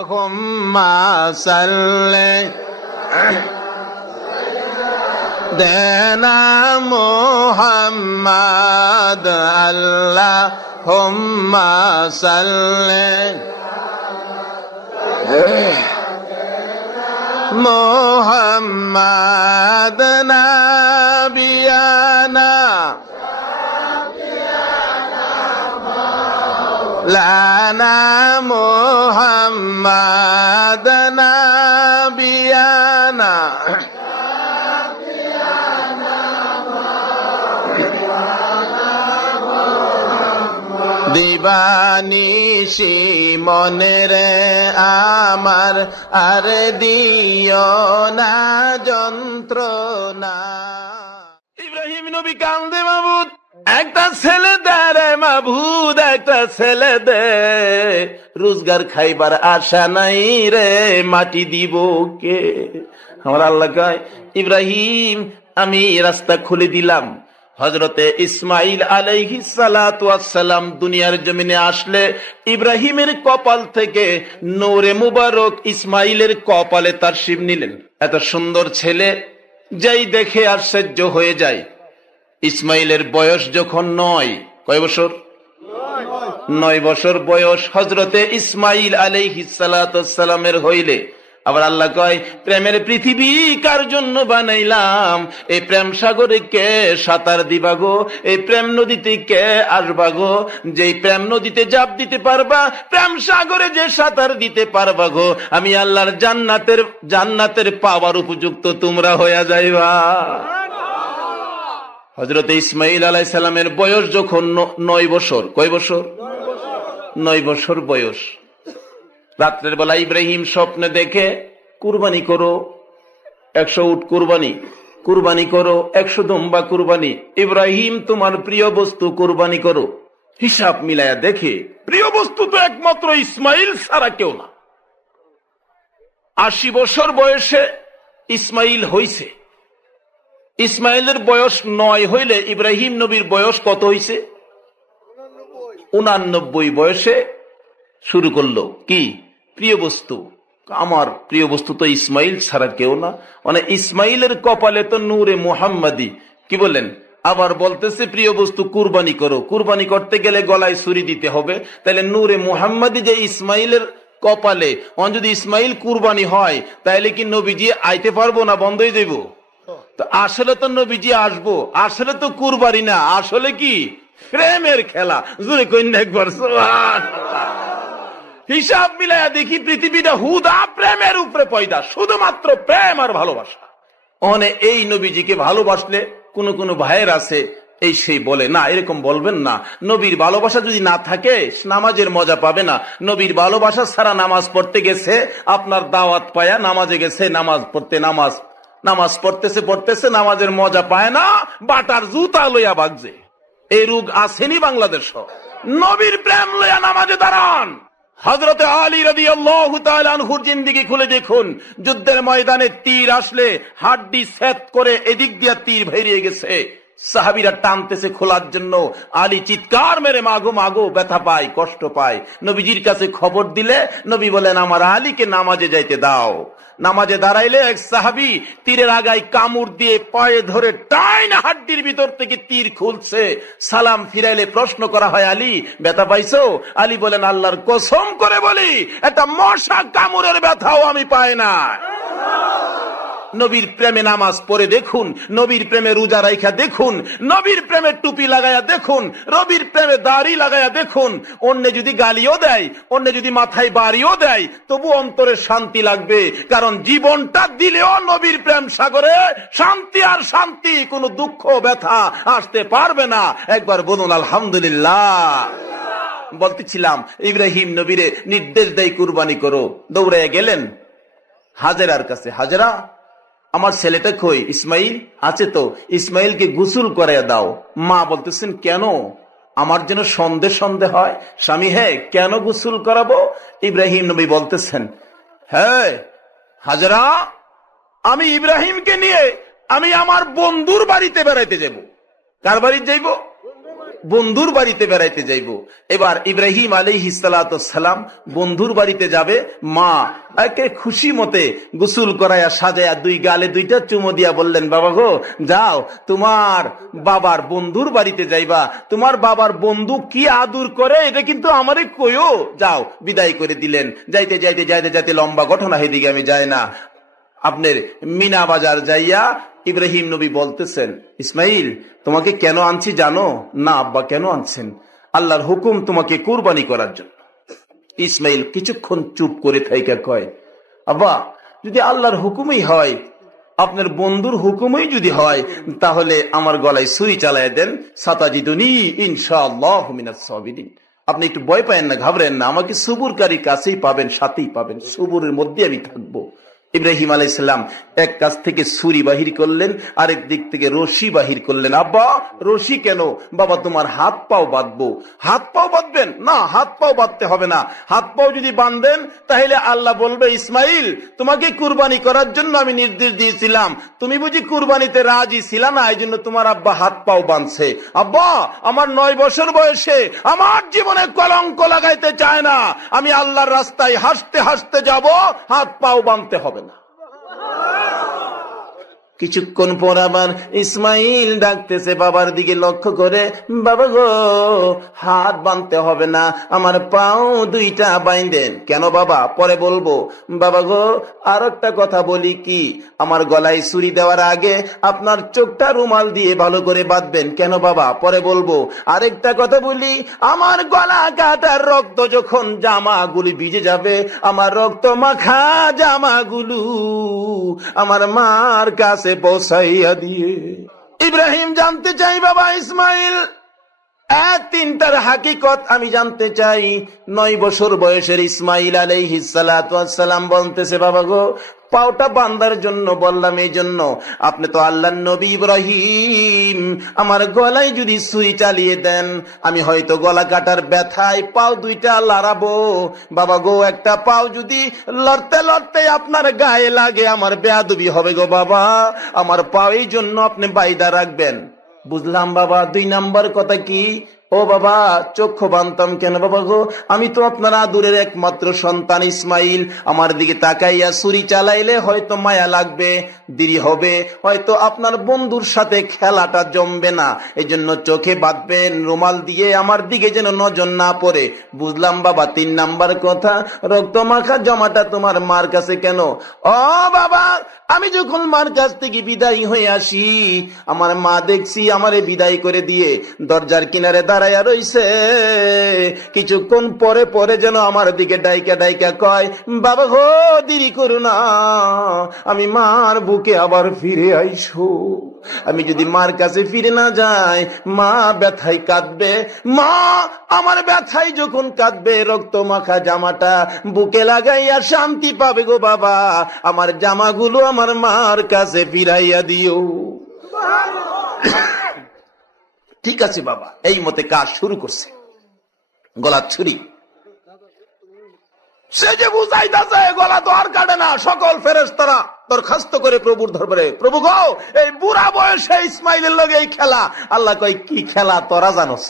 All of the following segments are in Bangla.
Allahumma salli dena Muhammad Allahumma salli Muhammad nabiyana lana Muhammad nabiyana দিবানিশি মনেরে আমার আর দিও না যন্ত্রণা। ইব্রাহিম নবী কান্দে, মাবুদ একটা ছেলে দে রে মাবুদ, একটা ছেলে দে, রোজগার খাইবার আশা নাই রে, মাটি দিব কে? আমার আল্লাহ কয়, ইব্রাহিম আমি রাস্তা খুলে দিলাম। হযরতে ইসমাইল আলাইহিস সালাতু ওয়াস সালাম দুনিয়ার জমিনে আসলে ইব্রাহিমের কপাল থেকে নূরে মুবারক ইসমাইলের কপালে তাশরীফ নিলেন। এত সুন্দর ছেলে যেই দেখে আশ্চর্য হয়ে যায়। ইসমাইলের বয়স যখন 9, কয় বছর? 9 বছর বয়স হযরতে ইসমাইল আলাইহিস সালাতু ওয়াস সালামের হইলে আবার আল্লাহ কয়, প্রেমের পৃথিবী কার জন্য বানাইলাম? এই প্রেম সাগরে কে সাঁতার দিবা গো? এই প্রেম নদীতে কে আসবা গো? যেই প্রেম নদীতে জাপ দিতে পারবা, প্রেম সাগরে যে সাঁতার দিতে পারবা গো, আমি আল্লাহর জান্নাতের পাওয়ার উপযুক্ত তোমরা হইয়া যাইবা। হযরত ইসমাইল আলাইহিস সালামের বয়স যখন 9 বছর, কয় বছর? 9 বছর বয়স। রাত্রের বেলা ইব্রাহিম স্বপ্নে দেখে, কুরবানি করো 100 উট, কুরবানি করো 100 দুম্বা কুরবানি, ইব্রাহিম তোমার প্রিয় বস্তু কুরবানি করো। হিসাব মিলায়া দেখে প্রিয় বস্তু তো একমাত্র ইসমাইল ছাড়া কেউ না। 80 বছর বয়সে ইসমাইল হইছে। ইসমাইলের বয়স 9 হইলে ইব্রাহিম নবীর বয়স কত হইছে? 89 বয়সে শুরু করলো কি? প্রিয় বস্তু। আমার প্রিয় বস্তু তো ইসমাইল ছাড়া কেউ না। মানে ইসমাইলের কপালে তো নূরে মুহাম্মাদি। কি বলেন? আবার বলতেছে প্রিয় বস্তু কুরবানি করো। কুরবানি করতে গেলে গলায় ছুরি দিতে হবে। তাহলে নূরে মুহাম্মাদি যে ইসমাইলের কপালে, যদি ইসমাইল কুরবানি হয় তাহলে কি নবীজি আইতে পারবো না? বন্ধ হয়ে যাইব। তো আসলে তো নবীজি আসবো, আসলে তো কুরবানি না, আসলে কি প্রেমের খেলা। জোরে কইনা একবার সুবহানাল্লাহ। হিসাব মিলায়া দেখি পৃথিবীটা হুদা প্রেমের উপরে পয়দা, শুধুমাত্র প্রেম আর ভালোবাসা। এই নবীজিকে ভালোবাসলে কোন ভাইয়ের আছে এই সেই বলে না, এরকম বলবেন না। নবীর ভালোবাসা যদি না থাকে নামাজের মজা পাবে না। নবীর ভালোবাসা ছাড়া নামাজ পড়তে গেছে, আপনার দাওয়াত পায়া নামাজে গেছে, নামাজ পড়তেছে নামাজের মজা পায় না, বাটার জুতা লইয়া বাগছে। এই রোগ আসেনি বাংলাদেশ। নবীর প্রেম লইয়া নামাজে দাঁড়ান। হযরতে আলী রাদিয়াল্লাহু তাআলা আনহুর জিন্দেগি খুলে দেখুন। যুদ্ধের ময়দানে তীর আসলে হাড্ডি ছেদ করে এদিক দিয়ে তীর বেরিয়ে গেছে। সাহাবীরা টানতেছে খোলার জন্য। আলী চিৎকার মেরে মাগো মাগো, ব্যথা পায়, কষ্ট পায়। নবীজির কাছে খবর দিলে নবী বলেন, আমার আলীকে নামাজে যাইতে দাও। নামাজে দাঁড়াইলে এক সাহাবী তীরের আগায় কামড় দিয়ে পায়ে ধরে টাইন হাড্ডির ভিতর থেকে তীর খুলছে। সালাম ফিরাইলে প্রশ্ন করা হয়, আলী ব্যথা পাইছো? আলী বলেন, আল্লাহর কসম করে বলি একটা মশা কামড়ের ব্যথাও আমি পাই না। নবীর প্রেমে নামাজ পড়ে দেখুন, নবীর প্রেমে রোজা রাইখা দেখুন, নবীর প্রেমে টুপি লাগায়া দেখুন, নবীর প্রেমে দাড়ি লাগায়া দেখুন। অন্য যদি গালিও দেয়, অন্য যদি মাথায় বাড়িও দেয়, তবু অন্তরে শান্তি লাগবে। কারণ জীবনটা দিলেও নবীর প্রেম সাগরে শান্তি আর শান্তি, কোনো দুঃখ ব্যথা আসতে পারবে না। একবার বলুন আলহামদুলিল্লাহ। বলতেছিলাম ইব্রাহিম নবীরে নির্দেশ দেয় কুরবানি করো। দৌড়ে গেলেন হাজেরার কাছে। হাজেরা, আমার ছেলেটা কই? ইসমাইল আছে তো, ইসমাইলকে গোসল করাইয়া দাও। মা বলতেছেন, কেন? আমার যেন সন্দেহ হয়। স্বামী, হ্যাঁ কেন গোসল করাবো? ইব্রাহিম নবী বলতেছেন, হ্যাঁ হাজেরা, আমি ইব্রাহিমকে নিয়ে আমি আমার বন্ধুর বাড়িতে বেড়াইতে যাব। কার বাড়িতে যাইব? বন্ধুর বাড়িতে বেড়াইতে যাইব। এবার ইব্রাহিম আলাইহিস সালাতু সালাম বন্ধুর বাড়িতে যাবে, মা একে খুশি মতে গোসল করাইয়া সাজাইয়া 2 গালে 2টা চুমো দিয়া বললেন, বাবা গো যাও তোমার বাবার বন্ধুর বাড়িতে যাইবা, তোমার বাবার বন্ধু কি আদর করে এটা কিন্তু আমারে কইও, যাও বিদায় করে দিলেন। যাইতে যাইতে যাইতে যাইতে লম্বা ঘটনা, সেদিকে আমি যাই না। আপনার মিনা বাজার যাইয়া ইব্রাহিম নবী বলতেছেন, ইসমাইল তোমাকে কেন আনছি জানো? না আব্বা, কেন আনছেন? আল্লাহর হুকুম তোমাকে কুরবানি করার জন্য। ইসমাইল কিছুক্ষণ চুপ করে থাইকা কয়, আব্বা যদি আল্লাহর হুকুমই হয়, আপনার বন্ধুর হুকুমই যদি হয়, তাহলে আমার গলায় ছুরি চালায় দেন, সাতাজিদুনি ইনশাআল্লাহু মিনাস সাবিরিন। আপনি একটু ভয় পায়েন না, ঘাবড়েন না, আমাকে সবুরকারীর কাছেই পাবেন, সাথেই পাবেন, সবুরের মধ্যে আমি থাকবো। ইব্রাহিম আলাইহিস সালাম এক কাছ থেকে ছুরি বাহির করলেন, আরেক দিক থেকে রশি বাহির করলেন। আব্বা রশি কেন? বাবা তোমার হাত পাও বাঁধবো। হাত পাও বাঁধবেন? না, হাত পাও বাঁধতে হবে না। হাত পাও যদি বাঁধেন তাহলে আল্লাহ বলবে, ইসমাইল তোমাকে কুরবানি করার জন্য আমি নির্দেশ দিয়েছিলাম, তুমি বুঝি কুরবানিতে রাজি ছিল না, এই জন্য তোমার আব্বা হাত পাও বাঁধছে। আব্বা আমার 9 বছর বয়সে আমার জীবনে কলঙ্ক লাগাইতে চায় না, আমি আল্লাহর রাস্তায় হাসতে হাসতে যাব, হাত পাও বাঁধতে হবে না। কিছুক্ষণ পর আবার ইসমাইল ডাকতেছে বাবার দিকে লক্ষ্য করে, বাবা গো হাত বাঁধতে হবে না, আমার পাও 2টা বাইন্ধেন। কেন বাবা? পরে বলবো। বাবা গো আর একটা কথা বলি, কি আমার গলায় ছুরি দেওয়ার আগে আপনার চোখটা রুমাল দিয়ে ভালো করে বাঁধবেন। কেন বাবা? পরে বলবো। আরেকটা কথা বলি, আমার গলা কাটার রক্ত যখন জামাগুলি ভিজে যাবে, আমার রক্ত মাখা জামাগুলো আমার মার কাছে পৌঁছাইয়া দিয়ে। ইব্রাহিম জানতে চাই, বাবা ইসমাইল 3টার হাকিকত আমি জানতে চাই। 9 বছর বয়সের ইসমাইল আলাইহিস সালাতু ওয়াস সালাম বলতেছে, বাবা গো পাওটা বান্দার জন্য বললাম, এই জন্য আপনি তো আল্লাহর নবী ইব্রাহিম, আমার গলায় যদি ছুরি চালিয়ে দেন, আমি হয়তো গলা কাটার ব্যথায় পাও 2টা লড়াবো। বাবা গো একটা পাও যদি লড়তে লড়তে আপনার গায়ে লাগে, আমার বেয়াদবি হবে গো বাবা, আমার পাও এই জন্য আপনি বাইদা রাখবেন। বুঝলাম বাবা। 2 নাম্বার কথা কি? ও বাবা চক্ষু বানতাম কেন বাবা গো? আমি তো আপনার আদুরের একমাত্র সন্তান ইসমাইল, আমার দিকে তাকাইয়া ছুরি চালাইলে হয়তো মায়া লাগবে, দেরি হবে, হয়তো আপনার বন্ধুর সাথে খেলাটা জমবে না, এই জন্য চোখে বাঁধবেন রুমাল দিয়ে, আমার দিকে যেন নজর না পড়ে। বুঝলাম বাবা। 3 নাম্বার কথা, রক্ত মাখা জামাটা তোমার মার কাছে কেন? ও বাবা আমি যখন মার কাছ থেকে বিদায় হয়ে আসি, আমার মা দেখছি আমারে বিদায় করে দিয়ে দরজার কিনারে দাঁড়াইয়া রইছে। কিছুক্ষণ পরে পরে যেন আমার দিকে ডাইকা ডাইকা কয়, বাবা গো দেরি করো না, আমি মার বুকে আবার ফিরে আইসো। আমি যদি মার কাছে ফিরে না যাই, মা ব্যথায় কাঁদবে। মা আমার ব্যথায় যখন কাঁদবে, রক্ত মাখা জামাটা বুকে লাগাইয়া শান্তি পাবে গো বাবা, আমার জামাগুলো আমার মার কাছে ফিরাইয়া দিও। ঠিক আছে বাবা। এই মতে কাজ শুরু করছে। গলা ছুরি, সে যে বুঝাইতেছে গলা তো আর কাটে না, সকল ফেরেশতারা দরখাস্ত করে প্রভুর দরবারে, প্রভু গো এই বুড়া বয়সে ইসমাইলের লগে এই খেলা। আল্লাহ কয়, কি খেলা তোরা জানোস?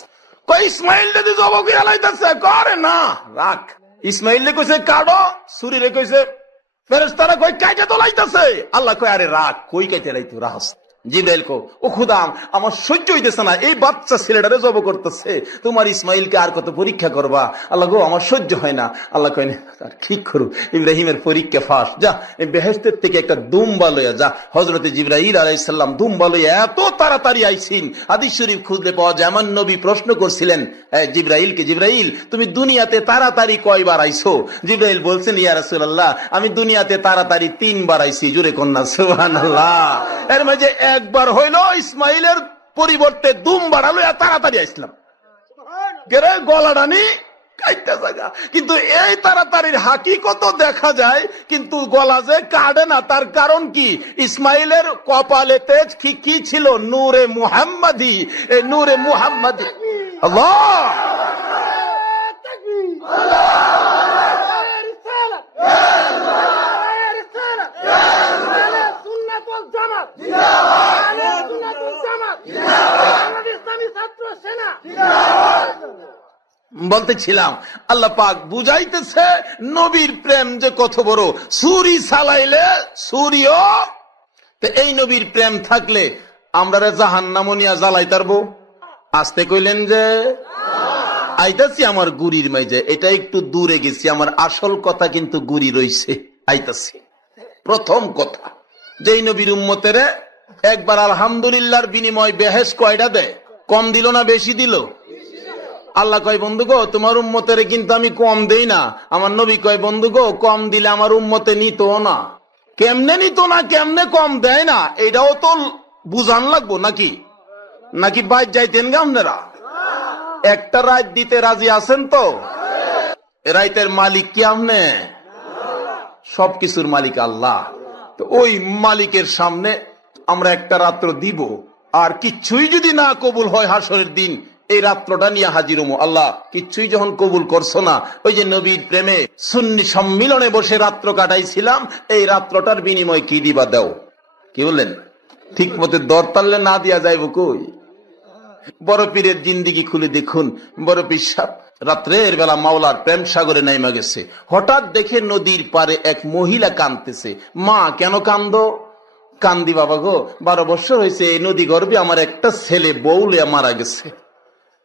কই ইসমাইল যদি জবাব করে লাইতেছে, করে না রাখ। ইসমাইল কইছে কাটো, ছুরি রে কইছে ফেরেশতারা কই কাইতে তো লাইতেছে। আল্লাহ কয় আরে রাখ, কই কাইতে লাইতো রাখ। জিবরাইল কো, ও খুদাম আমার সহ্য হইতেছে না, এই বাচ্চা ছেলেটারে জব করতেছে, তোমার ইসমাইলকে আর কত পরীক্ষা করবা? আল্লাহ গো আমার সহ্য হয় না। আল্লাহ কয় ঠিক করু, ইব্রাহিমের পরীক্ষা ফাঁস, যা বেহেশতের থেকে একটা দুম্বা লইয়া যা। হযরতে জিবরাইল আলাইহিস সালাম দুম্বা লইয়া এত তাড়াতাড়ি আইছেন, হাদিস শরীফ খুঁজলে পাওয়া যায়। আমার নবী প্রশ্ন করছিলেন জিবরাইলকে, জিবরাইল তুমি দুনিয়াতে তাড়াতাড়ি কয়বার আইছো? জিবরাইল বলছেন, ইয়া রাসূলুল্লাহ আমি দুনিয়াতে তাড়াতাড়ি 3 বার আইছি। জোরে কন্যা সুবহানাল্লাহ। এর মাঝে একবার হইল ইসমাইলের পরিবর্তে দুম্বার লইয়া তাড়াতাড়ি আইসলাম, গলাটা নি কাইটা জায়গা। কিন্তু এই তাড়াতাড়ির হাকিকত দেখা যায়, কিন্তু গলা যে কাটে না, তার কারণ কি? ইসমাইলের কপালেতে কি ছিল? নূরে মুহাম্মাদি। এই নূরে মুহাম্মাদি, আল্লাহ বলতেছিলাম আল্লাহ পাক বুঝাইতেছে নবীর প্রেম যে কত বড়। ছুরি চালাইলে ছুরিও, এই নবীর প্রেম থাকলে আমরা জাহান্নামও নিয়া জ্বালাই তারবো। আসতে কইলেন যে আইতাছি আমার গুড়ির মাইজে, এটা একটু দূরে গেছি, আমার আসল কথা কিন্তু গুড়ি রইছে, আইতাছি। প্রথম কথা, যেই নবীর উম্মতের একবার আলহামদুলিল্লাহর বিনিময় বেহেশ কয়টা দেয়? কম দিল না বেশি দিল? আল্লাহ কয় বন্ধু গো তোমার উম্মতের কিন্তু আমি কম দেই না। আমার নবী কয় বন্ধু গো কম দিলে আমার উম্মতে নিত না। কেমনে নিত না, কেমনে কম দেয় না, এটাও তো বুঝান লাগবো নাকি? নাকি বাইর যাইতেন গা আপনারা? একটা রাত দিতে রাজি আছেন তো? রাইতের মালিক কি আপনি? সবকিছুর মালিক আল্লাহ। তো ওই মালিকের সামনে আমরা একটা রাত্র দিব, আর কিচ্ছুই যদি না কবুল হয় হাসরের দিন এই রাত্রটা নিয়ে হাজির হবো। আল্লাহ কিচ্ছুই যখন কবুল করছো না, ওই যে নবীর প্রেমে সুন্নি সম্মিলনে বসে রাত্র কাটাইছিলাম, এই রাত্রটার বিনিময় কি দিবা দাও। কি বললেন? ঠিক মতো দর তাল্লে না দিয়া যাইব কই? বড় পীরের জিন্দিগি খুলে দেখুন, বড় পীর সাহেব রাত্রের বেলা মাওলার প্রেম সাগরে নাইমা গেছে। হঠাৎ দেখে নদীর পারে এক মহিলা কাঁদতেছে। মা কেন কান্দো? কান্দি বাবা গো 12 বছর হয়েছে এই নদী গর্ভে আমার একটা ছেলে বউলে মারা গেছে,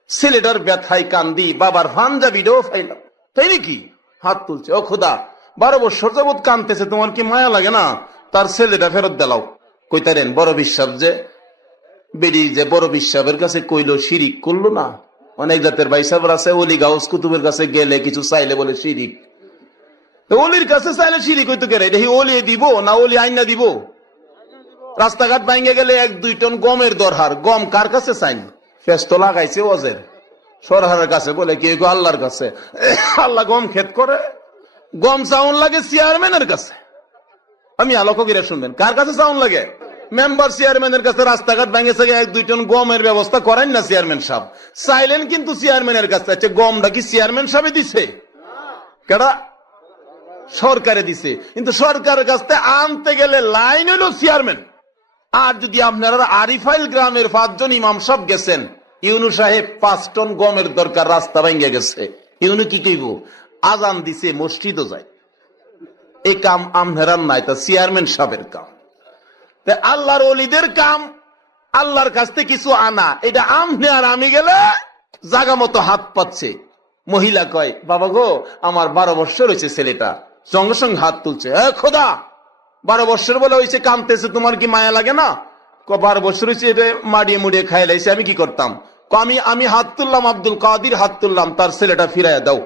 ছেলেটার ব্যথায় কান্দি, বাবার পাঞ্জাবিটাও ফাইলাম। তাই নাকি? হাত তুলছে। ও খোদা 12 বছর যাবৎ কান্দতেছে, তোমার কি মায়া লাগে না? তার ছেলেটা ফেরত দিলাও। কইতারেন বড় বিশ্বাস যে বেরি যে বড় বিশ্বাসের কাছে কইল শিরিক করলো না। অনেক জাতের ভাই সাহেব আছে ওলি গাউস কুতুবের কাছে গেলে কিছু চাইলে বলে শিরিক। তো ওলির কাছে চাইলে শিরিক হইতো কেন? দেখি ওলি দিব না ওলি আইনা দিব? রাস্তাঘাট ভাঙে গেলে 1-2 টন গমের দরকার, গম কার কাছে চাইন? ফেস্ত লাগাইছে ওজের সরকারের কাছে, বলে কি আল্লাহর কাছে। আল্লাহ গম ক্ষেত করে? গম চাউন লাগে চেয়ারম্যানের কাছে। আমি আলোক করে শুনবেন, কার কাছে চাউন লাগে? মেম্বার চেয়ারম্যানের কাছে। রাস্তাঘাট ভেঙেছে 1-2 টন গমের ব্যবস্থা করেন না চেয়ারম্যান সাহেব? চাইলেন কিন্তু চেয়ারম্যানের কাছে। আচ্ছা গমটা কি চেয়ারম্যান সাহেব দিছে? কেডা? সরকারে দিছে। কিন্তু সরকারের কাছে আনতে গেলে লাইন হইল চেয়ারম্যান। আর যদি আপনারা আরিফাইল গ্রামের 5 জন ইমাম সাহেব গেছেন, ইউনু সাহেব 5 টন গমের দরকার, রাস্তা ভেঙে গেছে, ইউনু কি কইব? আজান দিছে, মসজিদও যায়। এই কাম আমনেরার নাই, তা চেয়ারম্যান সাহেবের কাম। আল্লাহর ওলিদের কাম আল্লাহর কাছ থেকে কিছু আনা, এটা আমনে আর আমি গেলে জাগা মতো হাত পাচ্ছে। মহিলা কয় বাবা গো আমার 12 বছর হয়েছে ছেলেটা, সঙ্গে সঙ্গে হাত তুলছে। খোদা 12 বছর বলে হয়েছে কামতেছে, তোমার কি মায়া লাগে না? 12 বছর হয়েছে এটা মাড়িয়ে মুড়িয়ে খাই লাইছে, আমি কি করতাম? আমি হাত তুললাম, আব্দুল কাদির হাত তুললাম, তার ছেলেটা ফিরাইয়া দাও।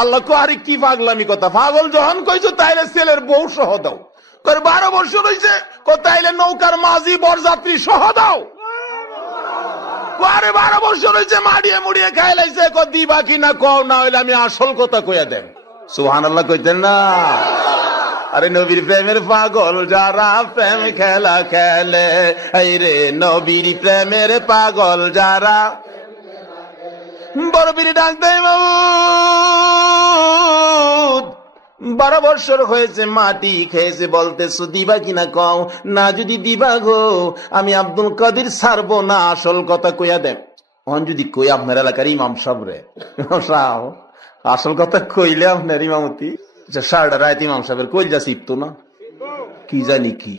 আল্লাহ কো আরে কি পাগলামি কথা, পাগল যখন কইছো তাইলে ছেলের বউ সহ দাও। 12 বছর হয়েছে তাইলে নৌকার মাঝি বরযাত্রী সহ দাও। 12 বছর হয়েছে মাড়িয়ে মুড়িয়ে খাই লাইছে, দিবা কি না কও, না হইলে আমি আসল কথা কইয়া দেন। সুবহানাল্লাহ কইতেন না? আরে নবীর প্রেমের পাগল যারা প্রেম খেলা খেলে, এই রে নবীর প্রেমের পাগল যারা। বড় পীর ডাক দেয় 12 বছর হয়েছে মাটি খেয়েছে, বলতেছো দিবা কিনা কও। না যদি দিবা গো আমি আব্দুল কাদির ছাড়বো না, আসল কথা কইয়া দেন। যদি কই আপনার এলাকার ইমাম সাহেব রে, আসল কথা কইলে আপনার ইমামতি সারাটা রাত ইমাম সাহেবের কইল যা শিখতো না, কি জানি কি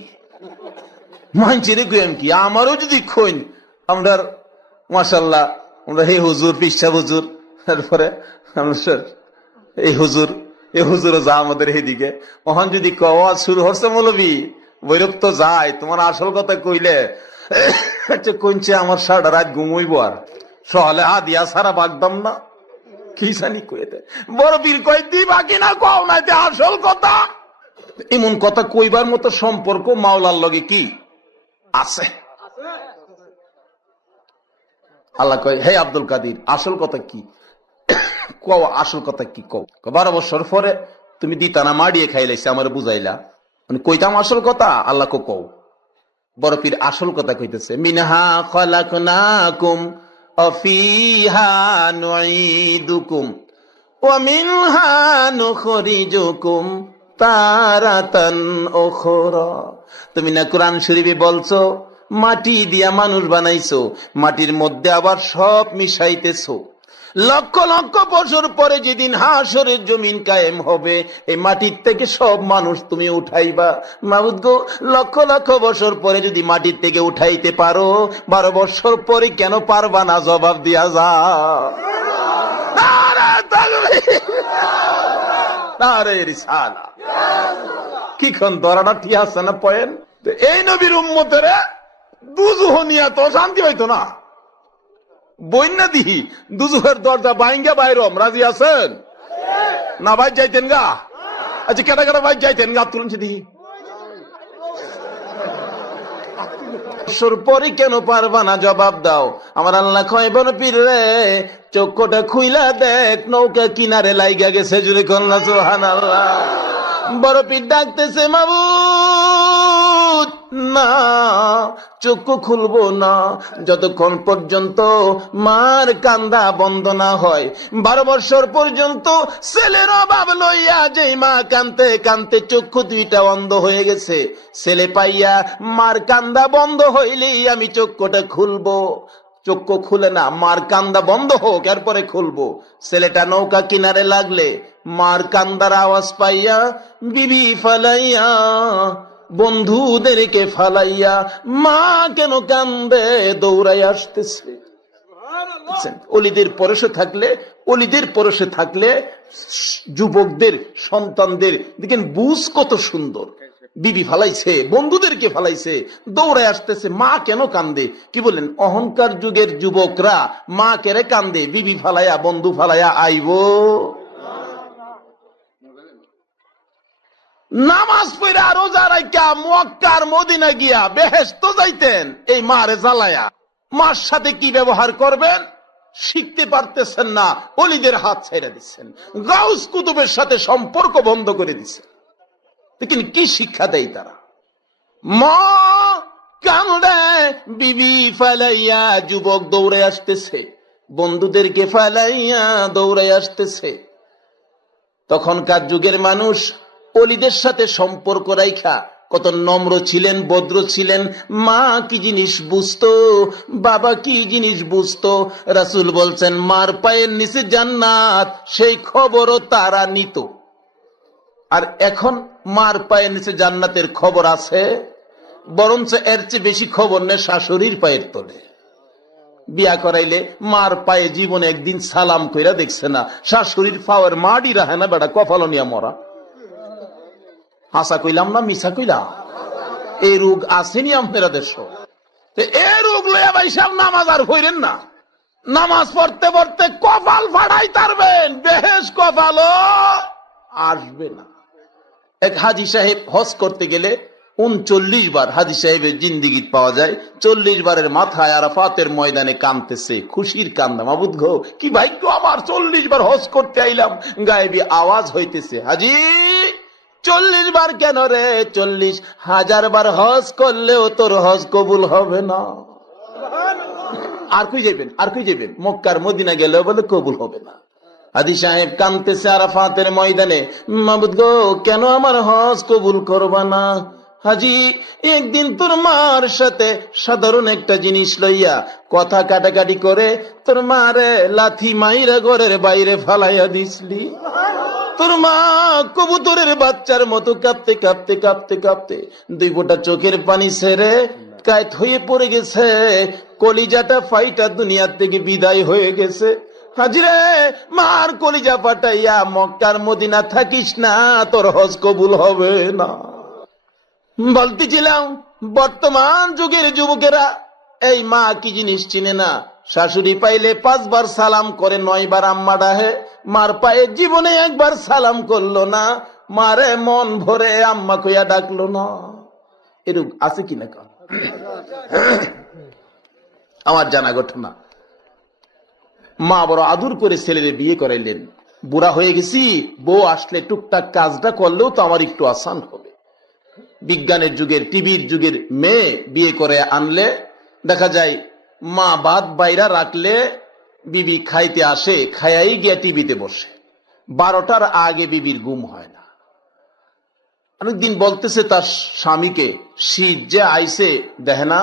মানছিরে কইম কি। আমারও যদি কইন আমরা মাশাল্লাহ আমরা হে হুজুর পিসা হুজুর, তারপরে এই হুজুর এ হুজুর যা আমাদের এদিকে, ওখান যদি কওয়া শুরু হচ্ছে মৌলবী বৈরব তো যায়, তোমার আসল কথা কইলে কইছে আমার সারাটা রাত ঘুমইব, আর সহলে দিয়া সারা বাগদাম না, কি জানি কয়ে দেয়। বড় পীর কই দিবা কিনা কও না, আসল কথা। এমন কথা কইবার মতো সম্পর্ক মাওলার লগে কি আছে? আল্লাহ কয় হে আব্দুল কাদির আসল কথা কি কও, আসল কথা কি কও। 12 বছর পরে তুমি দিতানা মাড়িয়ে খাইলাইছে, আমার বুঝাইলা, মানে কইতাম আসল কথা। আল্লাহ কও। বড় পীর আসল কথা কইতেছে, মিনহা খালাকনাকুম অফিহা নুঈদুকুম ওয়া মিনহা নুখরিজুকুম তারাতান উখরা। তুমি না কোরআন শরীফে বলছো মাটি দিয়া মানুষ বানাইছো, মাটির মধ্যে আবার সব মিশাইতেছো। লক্ষ লক্ষ বছর পরে যেদিন হাসরের জমিন কায়েম হবে, এই মাটির থেকে সব মানুষ তুমি উঠাইবা। মাবুদ গো, লক্ষ লক্ষ বছর পরে যদি মাটির থেকে উঠাইতে পারো, 12 বছর পরে কেন পারবা না? জবাব দিয়া যা। কিখন ধরাটা ঠিক আছে না? পয়েন্ট এই নবীর উম্মতের দুজুহ নিয়া তো শান্তি হইতো না। বন্যা দিহি দুজুহের দরজা বাইঙ্গা বাইরম, রাজি আছেন না? ভাই যাইতেন গা? আচ্ছা, কেটা কেটা ভাই যাইতেন গা? তুলুন দিহি পরে কেন পারবা না? জবাব দাও। আমার আল্লাহ কয়, বড় পীর রে, চক্ষুটা খুইলা দেখ, নৌকা কিনারে লাইগা গেছে। জুড়ে কন্যা সুবহানাল্লাহ। বড় পীর ডাকতেছে, মাবুদ না, চক্ষু খুলবো না যতক্ষণ পর্যন্ত মার কান্দা বন্ধ না হয়। 12 বছর পর্যন্ত ছেলের অভাব লইয়া যে মা কানতে কানতে চক্ষু দুইটা অন্ধ হয়ে গেছে, ছেলে পাইয়া মার কান্দা বন্ধ হইলেই আমি চক্ষুটা খুলবো। চক্ষু খুলে না, মার কান্দা বন্ধ হোক, এরপরে খুলবো। ছেলেটা নৌকা কিনারে লাগলে মার কান্দার আওয়াজ পাইয়া বিবি ফালাইয়া, বন্ধুদেরকে ফালাইয়া মা কেন কান্দে দৌড়াই আসতেছে। অলিদের পরশে থাকলে যুবকদের, সন্তানদের দেখেন বুঝ কত সুন্দর। বিবি ফালাইছে, বন্ধুদেরকে ফালাইছে, দৌড়ে আসতেছে, মা কেন কান্দে? কি বলেন? অহংকার যুগের যুবকরা মা কেরে কান্দে? বিবি ফালাইয়া, বন্ধু ফালাইয়া আইব। নামাজ পড়া রোজা রাখা মক্কার মদিনা গিয়া বেহেশত যাইতেন এই মারে জ্বালায়া। মার সাথে কি ব্যবহার করবেন শিখতে পারতেছেন না, অলিদের হাত ছেড়ে দিচ্ছেন, গাউস কুতুবের সাথে সম্পর্ক বন্ধ করে দিচ্ছেন। কিন্তু কি শিক্ষা দেয় তারা? মা কান্দে, বিবি ফালাইয়া যুবক দৌড়ে আসতেছে, বন্ধুদেরকে ফালাইয়া দৌড়ে আসতেছে। তখনকার যুগের মানুষ অলিদের সাথে সম্পর্ক রাইখা কত নম্র ছিলেন, ভদ্র ছিলেন। মা কি জিনিস বুঝতো, বাবা কি জিনিস বুঝতো। রাসূল বলছেন, মার পায়ের নিচে জান্নাত, সেই খবরও তারা নিত। আর এখন মার পায়ের নিচে জান্নাতের খবর আছে, বরঞ্চ এর চেয়ে বেশি খবর নেই শাশুড়ির পায়ের তলে। বিয়া করাইলে মার পায়ে জীবনে একদিন সালাম কইরা দেখছে না, শাশুড়ির পাওয়ার মাডি রাখে না, বেটা কপাল নিয়া মরা। হাসা কইলাম না মিশা কইলাম? এই রোগ আসেনি আপনারা দেশ। এই রোগ লইয়া ভাই সব নামাজ আর হইরেন না। নামাজ পড়তে পড়তে কপাল ফাড়াই তারবেন, বেহেশ কপালও আসবে না। এক হাজী সাহেব হজ করতে গেলে 39 বার হাজী সাহেবের জিন্দিগি পাওয়া যায়। 40 বারের মাথায় আরাফাতের ময়দানে কাঁদতেছে, খুশির কান্দা। মাবুদ গো, কি ভাগ্য আমার, 40 বার হজ করতে আইলাম। গায়েবী আওয়াজ হইতেছে, হাজী 40 বার কেন রে? 40,000 বার হজ করলেও তোর হজ কবুল হবে না। আর কই যাবেন, আর কই যাবেন? মক্কার মদিনা গেলেও বলে কবুল হবে না। হাজী সাহেব কাঁদতেছে আরাফাতের ময়দানে, মাবুদ গো, কেন আমার হজ কবুল করবা না? হাজি, একদিন তোর মার সাথে সাধারণ একটা জিনিস লইয়া কথা কাটাকাটি করে তোর মারে লাথি মাইরা ঘরের বাইরে ফালাইয়া দিসলি। তোর মা কবুতরের বাচ্চার মতো কাঁপতে কাঁপতে কাঁপতে কাঁপতে 2 ফোঁটা চোখের পানি ছেড়ে কায়েত হয়ে পড়ে গেছে, কলিজাটা ফাইটা দুনিয়ার থেকে বিদায় হয়ে গেছে। হাজিরে, মার কলিজা ফাটাইয়া মক্কার মদিনা থাকিস না, তোর হজ কবুল হবে না। বলতেছিলাম, বর্তমান যুগের যুবকেরা এই মা কি জিনিস চিনে না। শাশুড়ি পাইলে 5 বার সালাম করে, 9 বার আম্মা ডাহে। মার পায়ে জীবনে একবার সালাম করলো না, মারে মন ভরে আম্মা কইয়া ডাকলো না। এরূপ আছে কিনা? আমার জানা ঘটনা। মা বড় আদর করে ছেলের বিয়ে করাইলেন। বুড়া হয়ে গেছি, বউ আসলে টুকটাক কাজটা করলেও তো আমার একটু আসান হবে। বিজ্ঞানের যুগের, টিভির যুগের মেয়ে বিয়ে করে আনলে দেখা যায় মা ভাত বাইরা রাখলে বিবি খাইতে আসে, খাইয়াই গিয়া টিভিতে বসে। 12টার আগে বিবির ঘুম হয় না। অনেকদিন বলতেছে তার স্বামীকে, শীত যে আইসে দেখে না,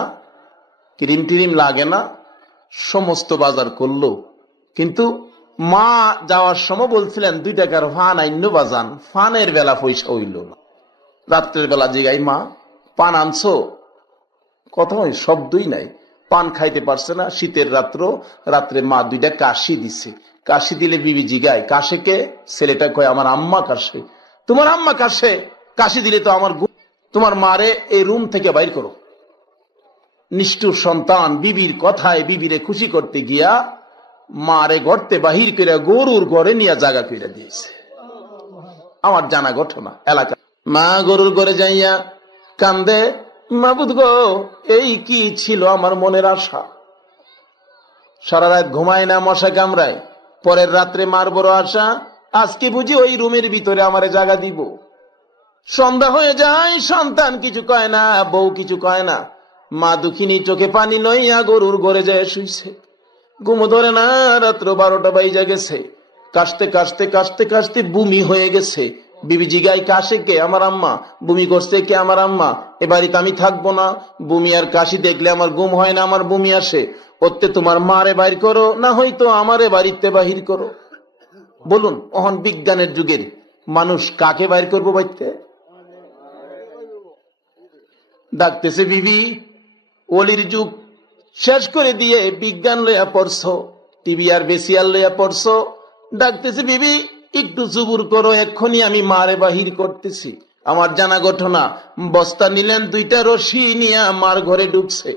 ক্রিম টিরিম লাগে না, সমস্ত বাজার করলো, কিন্তু মা যাওয়ার সময় বলছিলেন 2 টাকার ফান আইন্য বাজান, ফানের বেলা পয়সা হইল না। রাত্রের বেলা জিগাই, মা পান আনছো? কথা হয়, শব্দই নাই, পান খাইতে পারছে না। শীতের রাত্রে মা 2টা কাশি দিছে। কাশি দিলে বিবি জিগায়, কাশে কে? ছেলেটা কয়, আমার আম্মা কাশে। তোমার আম্মা কাশে? কাশি দিলে তো আমার তোমার মারে এই রুম থেকে বাইর করো। নিষ্ঠুর সন্তান বিবির কথায় বিবিরে খুশি করতে গিয়া মারে গর্তে বাহির করে গরুর ঘরে নিয়ে জায়গা করে দিয়েছে। আমার জানা ঘটনা এলাকা। মা গরুর ঘরে যাইয়া কান্দে, মাবুদ গো, এই কি ছিল আমার মনের আশা। সারা রাত ঘুমায় না, মশা কামড়ায়। পরের রাত্রে মার বড় আশা, আজকে বুঝি ওই রুমের ভিতরে আমারে জায়গা দিব। সন্ধ্যা হয়ে যায়, সন্তান কিছু কয় না, বউ কিছু কয় না। মা দুঃখিনী চোখে পানি লইয়া গরুর ঘরে যায় শুইছে। ঘুমো ধরে না, রাত্র 12টা বাইজা গেছে। কাশতে কাশতে কাশতে কাশতে বুমি হয়ে গেছে। বিবি জিগাই, কাশে কে? আমার আম্মা। বুমি করছে কে? আমার আম্মা। এ বাড়িতে আমি থাকবো না। বুমি আর কাশি দেখলে আমার ঘুম হয় না, আমার বুমি আসে। ওতে তোমার মারে বাইর করো, না হয়তো আমারে বাড়িতে বাহির করো। বলুন, অহন বিজ্ঞানের যুগের মানুষ কাকে বাইর করবো বাড়িতে? ডাকতেছে বিবি, ওলির যুগ শেষ করে দিয়ে বিজ্ঞান লইয়া পড়ছো, টিভি আর বেসিয়াল লইয়া পড়ছো। ডাকতেছে বিবি, একটু জুবুর করো, এক্ষুনি আমি মারে বাহির করতেছি। আমার জানা ঘটনা, বস্তা নিলেন, 2টা রশি নিয়ে মার ঘরে ঢুকছে।